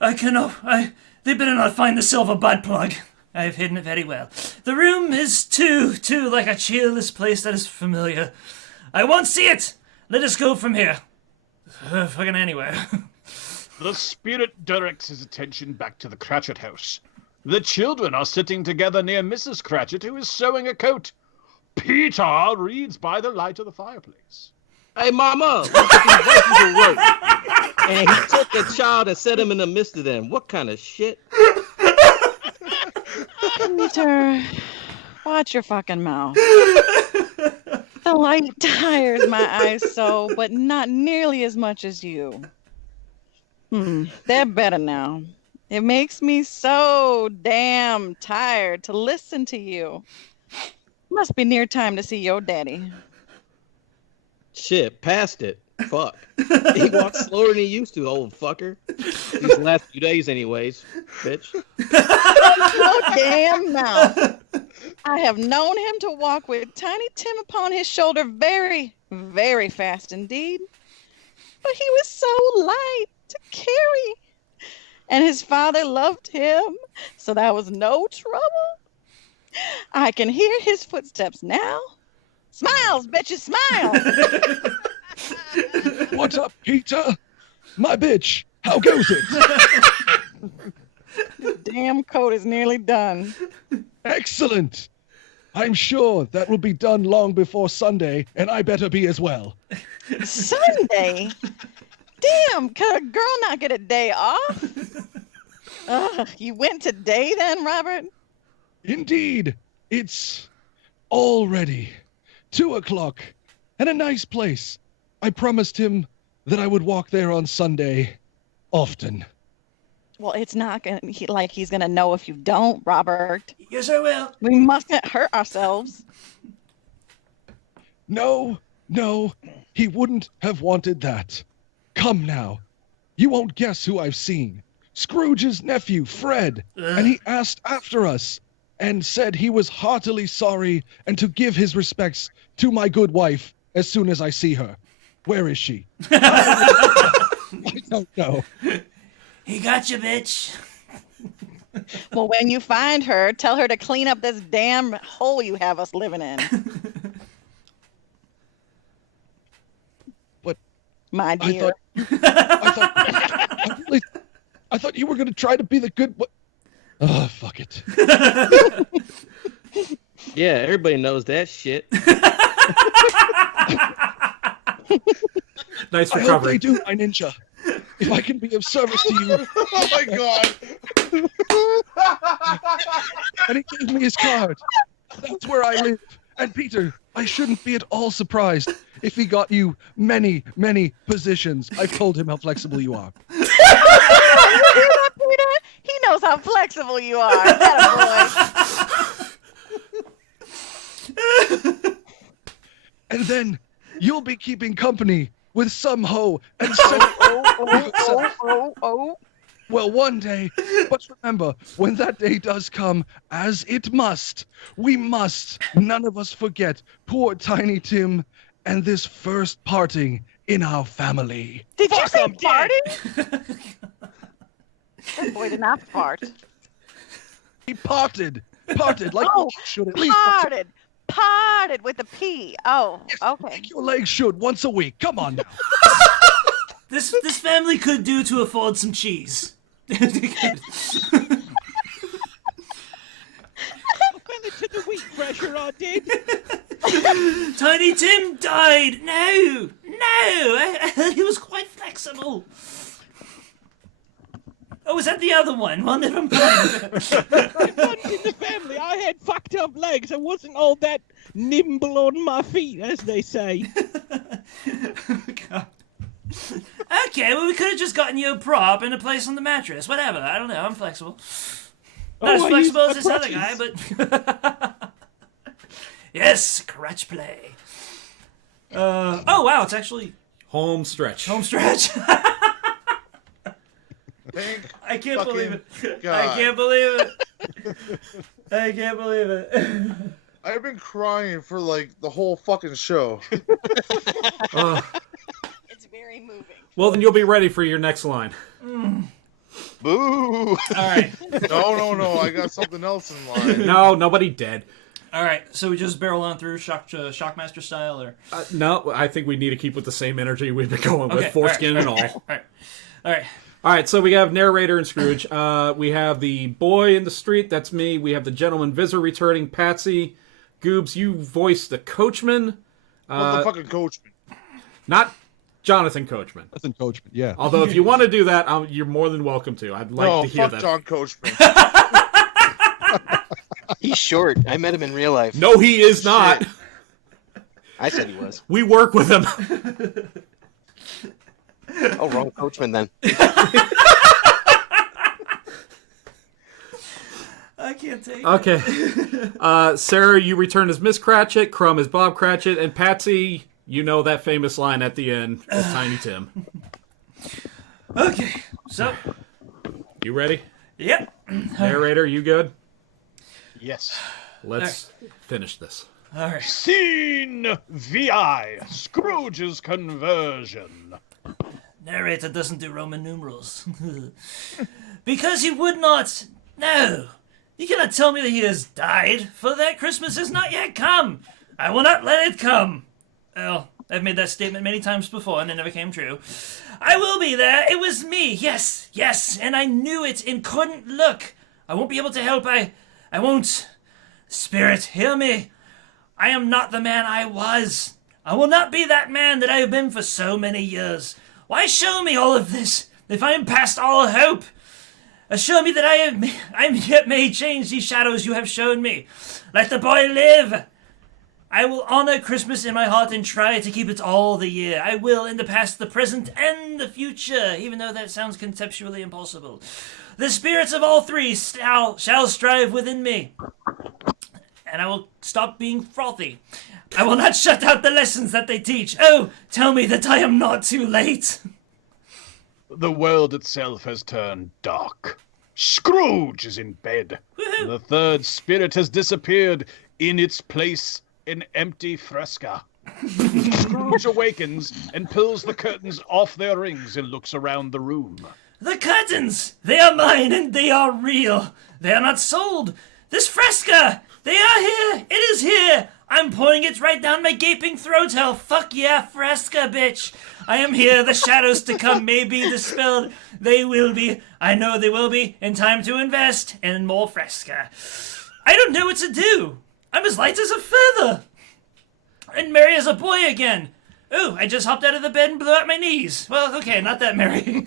They better not find the silver butt plug. I have hidden it very well. The room is too like a cheerless place that is familiar. I won't see it. Let us go from here. Fucking anywhere. The spirit directs his attention back to the Cratchit house. The children are sitting together near Mrs. Cratchit, who is sewing a coat. Peter reads by the light of the fireplace. Hey, Mama, look at these voices at work. And he took a child and set him in the midst of them. What kind of shit? Peter, watch your fucking mouth. The light tires my eyes so, but not nearly as much as you. They're better now. It makes me so damn tired to listen to you. Must be near time to see your daddy. Shit, past it. Fuck. He walks slower than he used to, old fucker. These last few days, anyways, bitch. No damn mouth. I have known him to walk with Tiny Tim upon his shoulder very, very fast indeed. But he was so light to carry. And his father loved him, so that was no trouble. I can hear his footsteps now. Smiles, bitches, smile. What's up, Peter? My bitch, how goes it? The damn coat is nearly done. Excellent. I'm sure that will be done long before Sunday, and I better be as well. Sunday? Damn, could a girl not get a day off? You went today then, Robert? Indeed. It's already 2:00 and a nice place. I promised him that I would walk there on Sunday often. Well, it's not gonna he's gonna know if you don't, Robert. Yes, I will. We mustn't hurt ourselves. No, he wouldn't have wanted that. Come now. You won't guess who I've seen. Scrooge's nephew, Fred. And he asked after us and said he was heartily sorry and to give his respects to my good wife as soon as I see her. Where is she? I don't know. He got you, bitch. Well, when you find her, tell her to clean up this damn hole you have us living in. What? My dear. I thought you were going to try to be the good... Oh, fuck it. Yeah, everybody knows that shit. Nice I hope recovery. they do, my ninja. If I can be of service to you. Oh my god. And he gave me his card. That's where I live. And Peter, I shouldn't be at all surprised if he got you many, many positions. I've told him how flexible you are. You hear that, Peter? He knows how flexible you are. Atta boy. And then you'll be keeping company with some hoe and Well, one day, but remember, when that day does come, as it must, we must, none of us forget poor Tiny Tim and this first parting in our family. Did you say party? That boy did not fart. He parted like you should at least. Parted with a P. Oh, okay. Like your legs should once a week. Come on now. This family could do to afford some cheese. To the wheat pressure I did. Tiny Tim died. No, he was quite flexible. Oh, was that the other one? Well, never mind. Once in the family, I had fucked up legs. I wasn't all that nimble on my feet, as they say. God. Okay, well, we could have just gotten you a prop and a place on the mattress. Whatever. I don't know. I'm flexible. Not as flexible as this other guy, but... Yes, crutch play. Oh, wow, it's actually... Home stretch. Home stretch. I can't believe it. I can't believe it. I can't believe it. I've been crying for like the whole fucking show. It's very moving. Well, then you'll be ready for your next line. Boo! All right. No. I got something else in line. No, nobody dead. All right, so we just barrel on through Shockmaster style, or No, I think we need to keep with the same energy we've been going with, Okay, foreskin and all. All right. All right, so we have narrator and Scrooge. We have the boy in the street, that's me. We have the gentleman visitor returning, Patsy. Goobs, you voiced the coachman. What the fucking coachman? Not Jonathan Coachman. Jonathan Coachman, yeah. Although if you want to do that, you're more than welcome to. I'd like to hear fuck that. John Coachman. He's short. I met him in real life. No, he is not. I said he was. We work with him. Oh, wrong coachman then. can't take Okay. it. Sarah, you return as Miss Cratchit, Crumb as Bob Cratchit, and Patsy, you know that famous line at the end as Tiny Tim. Okay, so. You ready? Yep. Narrator, you good? Yes. Let's finish this. All right. Scene VI, Scrooge's conversion. Narrator doesn't do Roman numerals. Because he would not. No. You cannot tell me that he has died, for that Christmas has not yet come. I will not let it come. Well, I've made that statement many times before, and it never came true. I will be there. It was me. Yes, yes, and I knew it and couldn't look. I won't be able to help. I won't. Spirit, hear me. I am not the man I was. I will not be that man that I have been for so many years. Why show me all of this, if I am past all hope? Assure me that I am yet may change these shadows you have shown me. Let the boy live. I will honor Christmas in my heart and try to keep it all the year. I will in the past, the present, and the future, even though that sounds conceptually impossible. The spirits of all three shall strive within me. And I will stop being frothy. I will not shut out the lessons that they teach. Oh, tell me that I am not too late. The world itself has turned dark. Scrooge is in bed. The third spirit has disappeared. In its place, an empty fresca. Scrooge awakens and pulls the curtains off their rings and looks around the room. The curtains! They are mine and they are real. They are not sold. This fresca! They are here! It is here! I'm pouring it right down my gaping throat. Hell, fuck yeah, fresca, bitch! I am here. The shadows to come may be dispelled. They will be. I know they will be. In time to invest in more fresca. I don't know what to do. I'm as light as a feather. And merry as a boy again. Ooh, I just hopped out of the bed and blew out my knees. Well, okay, not that merry.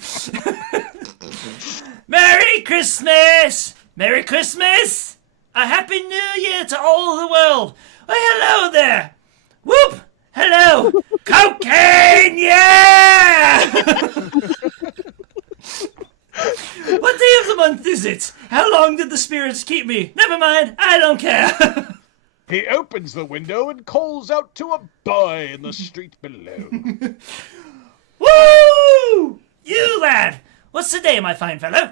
Merry Christmas! Merry Christmas! A Happy New Year to all the world! Oh, hello there! Whoop! Hello! Cocaine, yeah! What day of the month is it? How long did the spirits keep me? Never mind, I don't care. He opens the window and calls out to a boy in the street below. Woo! You lad! What's the day, my fine fellow?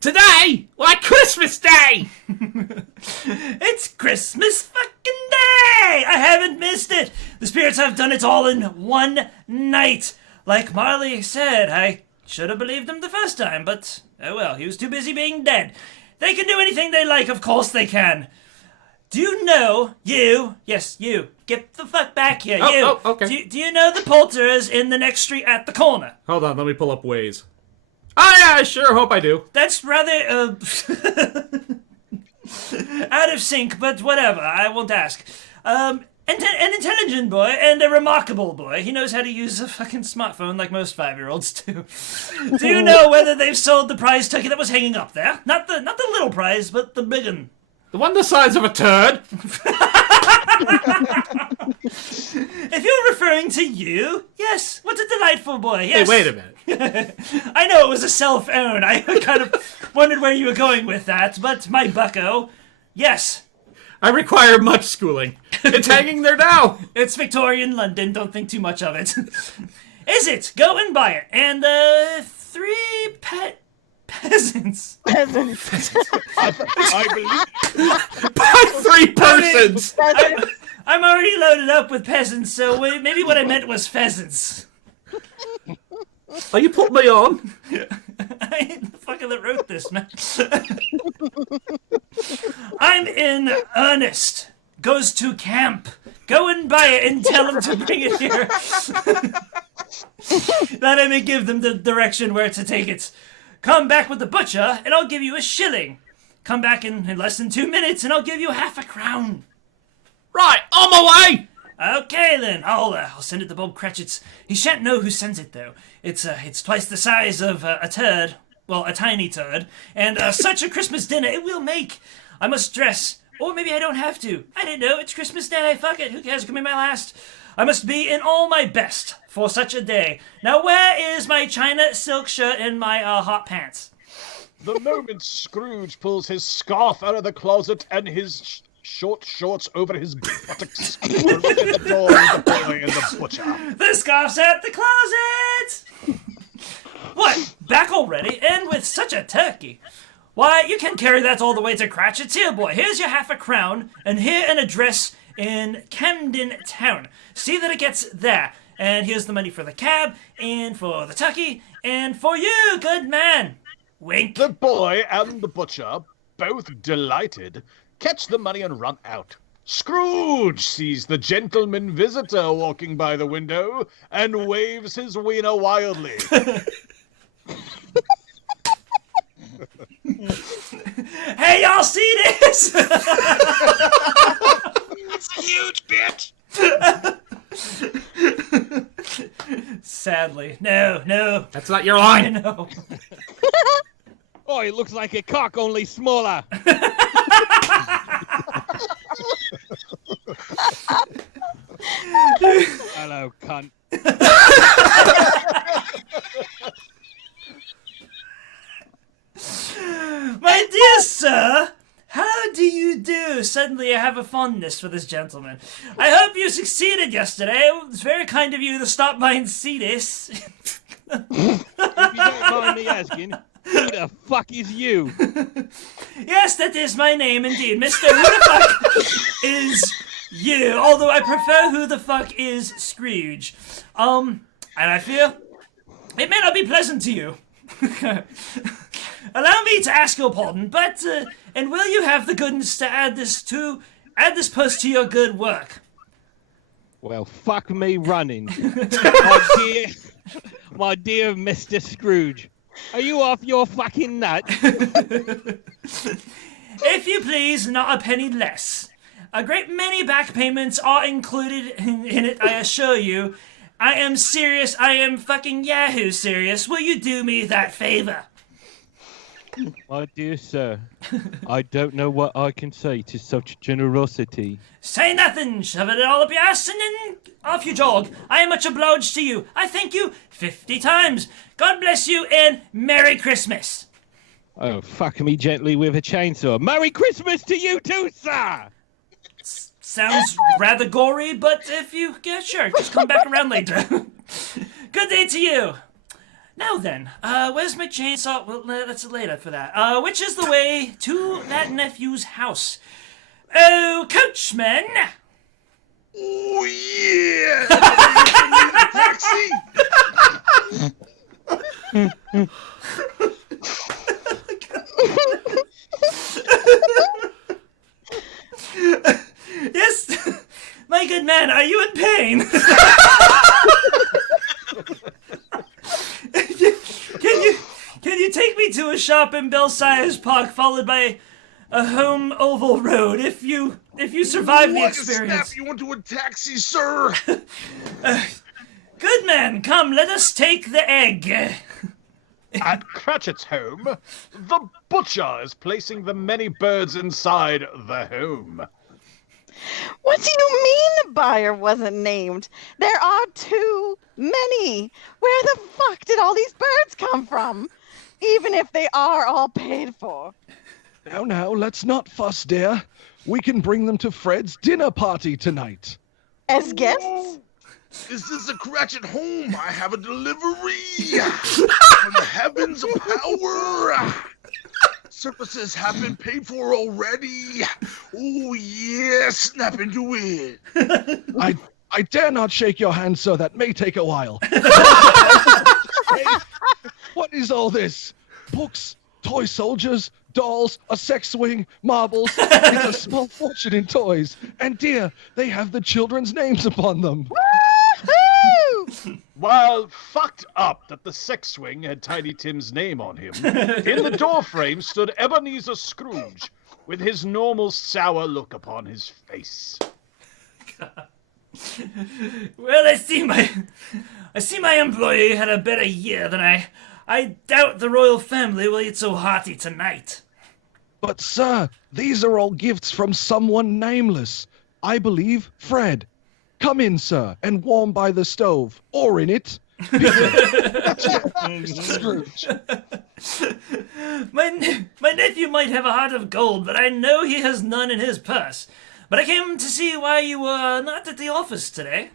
Today? Why, Christmas Day! It's Christmas fucking Day! I haven't missed it! The spirits have done it all in one night. Like Marley said, I should have believed him the first time, but oh well, he was too busy being dead. They can do anything they like, of course they can. Do you know, yes, you, get the fuck back here, you. Oh, okay. Do you know the Poulterers in the next street at the corner? Hold on, let me pull up Waze. Oh yeah, I sure hope I do. That's rather, out of sync, but whatever, I won't ask. An intelligent boy and a remarkable boy. He knows how to use a fucking smartphone like most 5-year-olds do. Do you know whether they've sold the prize turkey that was hanging up there? Not the little prize, but the big one. The one the size of a turd? If you're referring to you, yes, what a delightful boy, yes. Hey, wait a minute. I know it was a self-own. I kind of wondered where you were going with that, but my bucko, yes. I require much schooling. It's hanging there now. It's Victorian London, don't think too much of it. Is it? Go and buy it. And, 3 peasants. I believe. By 3 persons! I'm already loaded up with peasants, so maybe what I meant was pheasants. Oh, you put me on? I ain't the fucker that wrote this, man. I'm in earnest. Goes to camp. Go and buy it and tell them to bring it here. That I may give them the direction where to take it. Come back with the butcher, and I'll give you a shilling. Come back in less than 2 minutes, and I'll give you half a crown. Right, on my way! Okay then, I'll send it to Bob Cratchit's. He shan't know who sends it though. It's twice the size of a turd, well, a tiny turd, and such a Christmas dinner it will make. I must dress, or maybe I don't have to. I don't know. It's Christmas Day. Fuck it. Who cares? It could be my last. I must be in all my best for such a day. Now, where is my china silk shirt and my hot pants? The moment Scrooge pulls his scarf out of the closet and his short shorts over his buttocks, we're at the door with the boy and the butcher. The scarf's at the closet! What? Back already? And with such a turkey? Why, you can carry that all the way to Cratchit's. Here, boy, here's your half-a-crown, and here an address in Camden Town. See that it gets there. And here's the money for the cab, and for the turkey, and for you, good man. Wink. The boy and the butcher, both delighted, catch the money and run out. Scrooge sees the gentleman visitor walking by the window and waves his wiener wildly. Hey, y'all see this? It's a huge bitch. Sadly. No. That's not your line. I know. Oh, it looks like a cock, only smaller. Hello, cunt. My dear sir, how do you do? Suddenly I have a fondness for this gentleman. I hope you succeeded yesterday. It was very kind of you to stop by and see this. If you don't mind me asking, who the fuck is you? Yes, that is my name indeed. Mr. Who the fuck is you? Although I prefer who the fuck is Scrooge. And I fear it may not be pleasant to you. Allow me to ask your pardon, but, and will you have the goodness to add this post to your good work? Well, fuck me running. My dear Mr. Scrooge. Are you off your fucking nut? If you please, not a penny less. A great many back payments are included in it, I assure you. I am serious, I am fucking Yahoo serious. Will you do me that favor? My dear sir, I don't know what I can say to such generosity. Say nothing, shove it all up your ass and then off you jog. I am much obliged to you. I thank you 50 times. God bless you and Merry Christmas. Oh, fuck me gently with a chainsaw. Merry Christmas to you too, sir! Sounds rather gory, but if you, yeah, sure, just come back around later. Good day to you. Now then, where's my chainsaw? Well, that's later for that. Which is the way to that nephew's house? Oh, coachman! Oh, yeah! Taxi! Yes, my good man, are you in pain? Can you take me to a shop in Belsire's Park, followed by a home oval road? If you survive the experience. Snap you into a taxi, sir. Good man, come, let us take the egg. At Cratchit's home, the butcher is placing the many birds inside the home. What do you mean the buyer wasn't named? There are too many. Where the fuck did all these birds come from? Even if they are all paid for. Now, let's not fuss, dear. We can bring them to Fred's dinner party tonight. As guests? Is this a Cratchit home? I have a delivery from the heavens of power. Services have been paid for already. Oh, yeah, snap into it. I dare not shake your hand, sir. That may take a while. Hey, what is all this? Books, toy soldiers, dolls, a sex swing, marbles. It's a small fortune in toys. And dear, they have the children's names upon them. Woo-hoo! While fucked up that the sex swing had Tiny Tim's name on him, in the doorframe stood Ebenezer Scrooge, with his normal sour look upon his face. Well, I see my employee had a better year than I doubt the royal family will eat so hearty tonight. But, sir, these are all gifts from someone nameless. I believe Fred. Come in, sir, and warm by the stove, or in it. Scrooge. My nephew might have a heart of gold, but I know he has none in his purse. But I came to see why you were not at the office today.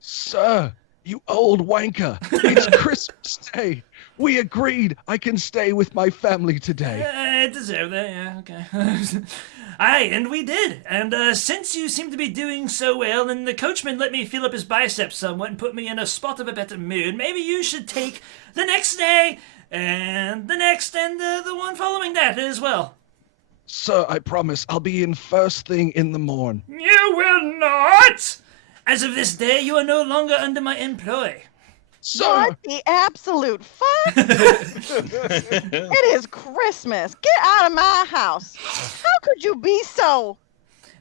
Sir, you old wanker. It's Christmas Day. We agreed I can stay with my family today. I deserve that, yeah, okay. Aye, and we did. And since you seem to be doing so well, and the coachman let me feel up his biceps somewhat and put me in a spot of a better mood, maybe you should take the next day, and the next, and the one following that as well. Sir, I promise I'll be in first thing in the morn. You will not! As of this day, you are no longer under my employ. What the absolute fuck? It is Christmas. Get out of my house. How could you be so?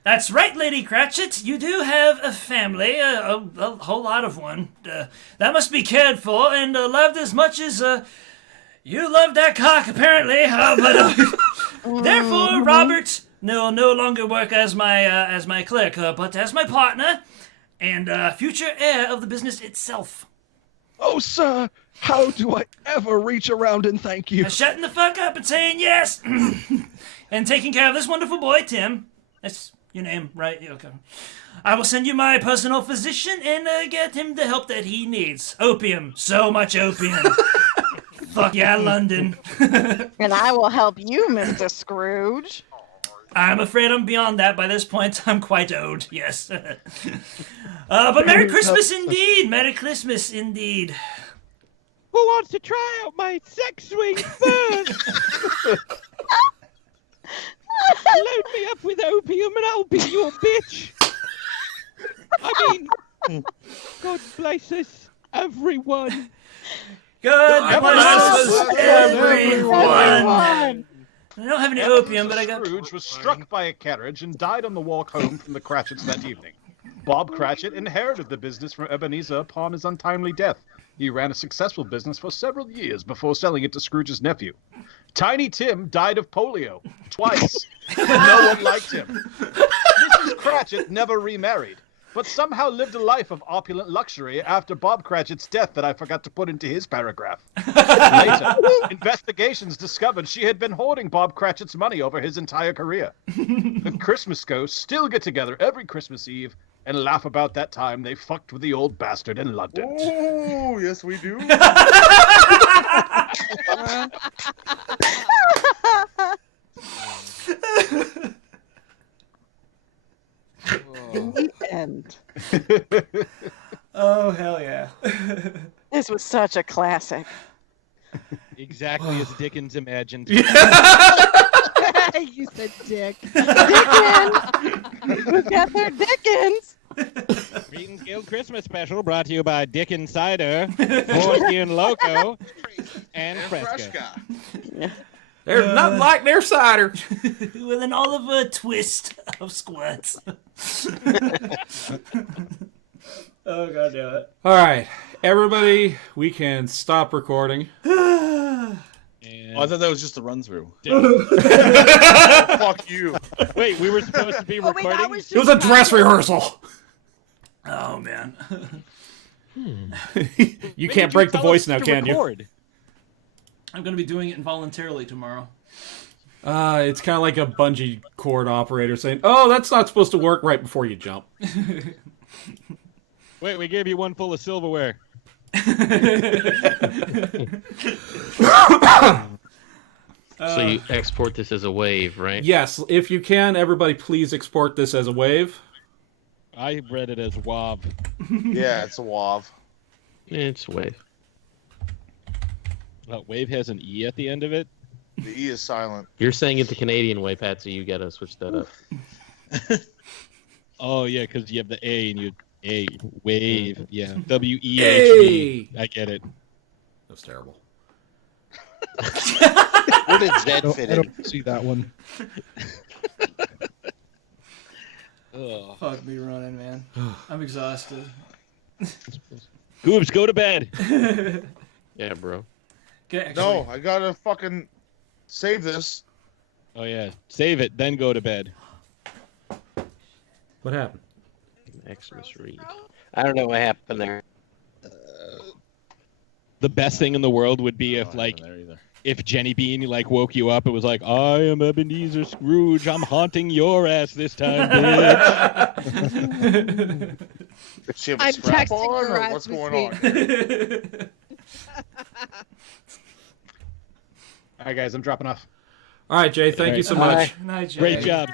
That's right, Lady Cratchit. You do have a family, a whole lot of one. That must be cared for and loved as much as you love that cock, apparently. Therefore, Robert will no longer work as my clerk, but as my partner and future heir of the business itself. Oh, sir, how do I ever reach around and thank you? Shutting the fuck up and saying yes, and taking care of this wonderful boy, Tim. That's your name, right? Yeah, okay. I will send you my personal physician and get him the help that he needs. Opium, so much opium. Fuck yeah, London. And I will help you, Mr. Scrooge. I'm afraid I'm beyond that by this point. I'm quite owed, yes. But Merry Christmas indeed! Merry Christmas indeed. Who wants to try out my sex swing first? Load me up with opium and I'll be your bitch. I mean, God bless us, everyone. God bless us, everyone. I don't have any opium, but I got... Scrooge was struck by a carriage and died on the walk home from the Cratchits that evening. Bob Cratchit inherited the business from Ebenezer upon his untimely death. He ran a successful business for several years before selling it to Scrooge's nephew. Tiny Tim died of polio twice. No one liked him. Mrs. Cratchit never remarried, but somehow lived a life of opulent luxury after Bob Cratchit's death that I forgot to put into his paragraph. Later, investigations discovered she had been hoarding Bob Cratchit's money over his entire career. The Christmas ghosts still get together every Christmas Eve and laugh about that time they fucked with the old bastard in London. Oh, yes, we do. The end. Oh, hell yeah. This was such a classic. Exactly as Dickens imagined. You said Dick. Dickens! Who's got their Dickens? Greetings Guild Christmas Special brought to you by Dickens Cider, Foreskin Loco, and Fresca. They're not like their cider. With an Oliver twist of squirts. Oh, God damn it. All right, everybody, we can stop recording. Oh, I thought that was just a run through. Fuck you. Wait, we were supposed to be recording? Wait, It was a dress rehearsal. Oh, man. You can't break the voice now, can you? I'm going to be doing it involuntarily tomorrow. It's kind of like a bungee cord operator saying, "Oh, that's not supposed to work," right before you jump. Wait, we gave you one full of silverware. So you export this as a wave, right? Yes, if you can, everybody please export this as a wave. I read it as WAV. Yeah, it's a WAV. It's wave. Wave has an E at the end of it? The E is silent. You're saying it the Canadian way, Pat, so you gotta switch that up. Oh, yeah, because you have the A and you... A. Wave. Yeah. W-E-H-V. I get it. That was terrible. Where did Zed fit I in? don't see that one. Fuck me running, man. I'm exhausted. Goobs, go to bed. Yeah, bro. Okay, No, I gotta fucking save this. Oh, yeah. Save it, then go to bed. What happened? Xmas read. I don't know what happened there. The best thing in the world would be if, like, if Jenny Bean like woke you up, it was like, I am Ebenezer Scrooge. I'm haunting your ass this time, bitch. Does she have a I'm strap texting on, her or as what's we going speak. on? All right, guys, I'm dropping off. All right, Jay. Thank you so much. Night, Jay. Great job.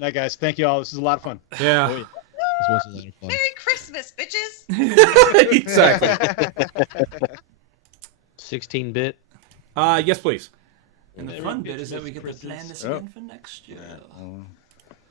Night, guys. Thank you all. This is a lot of fun. Yeah. This was a lot of fun. Merry Christmas, bitches. Exactly. 16-bit. Yes, please. And the fun bit is that we get to plan this again for next year.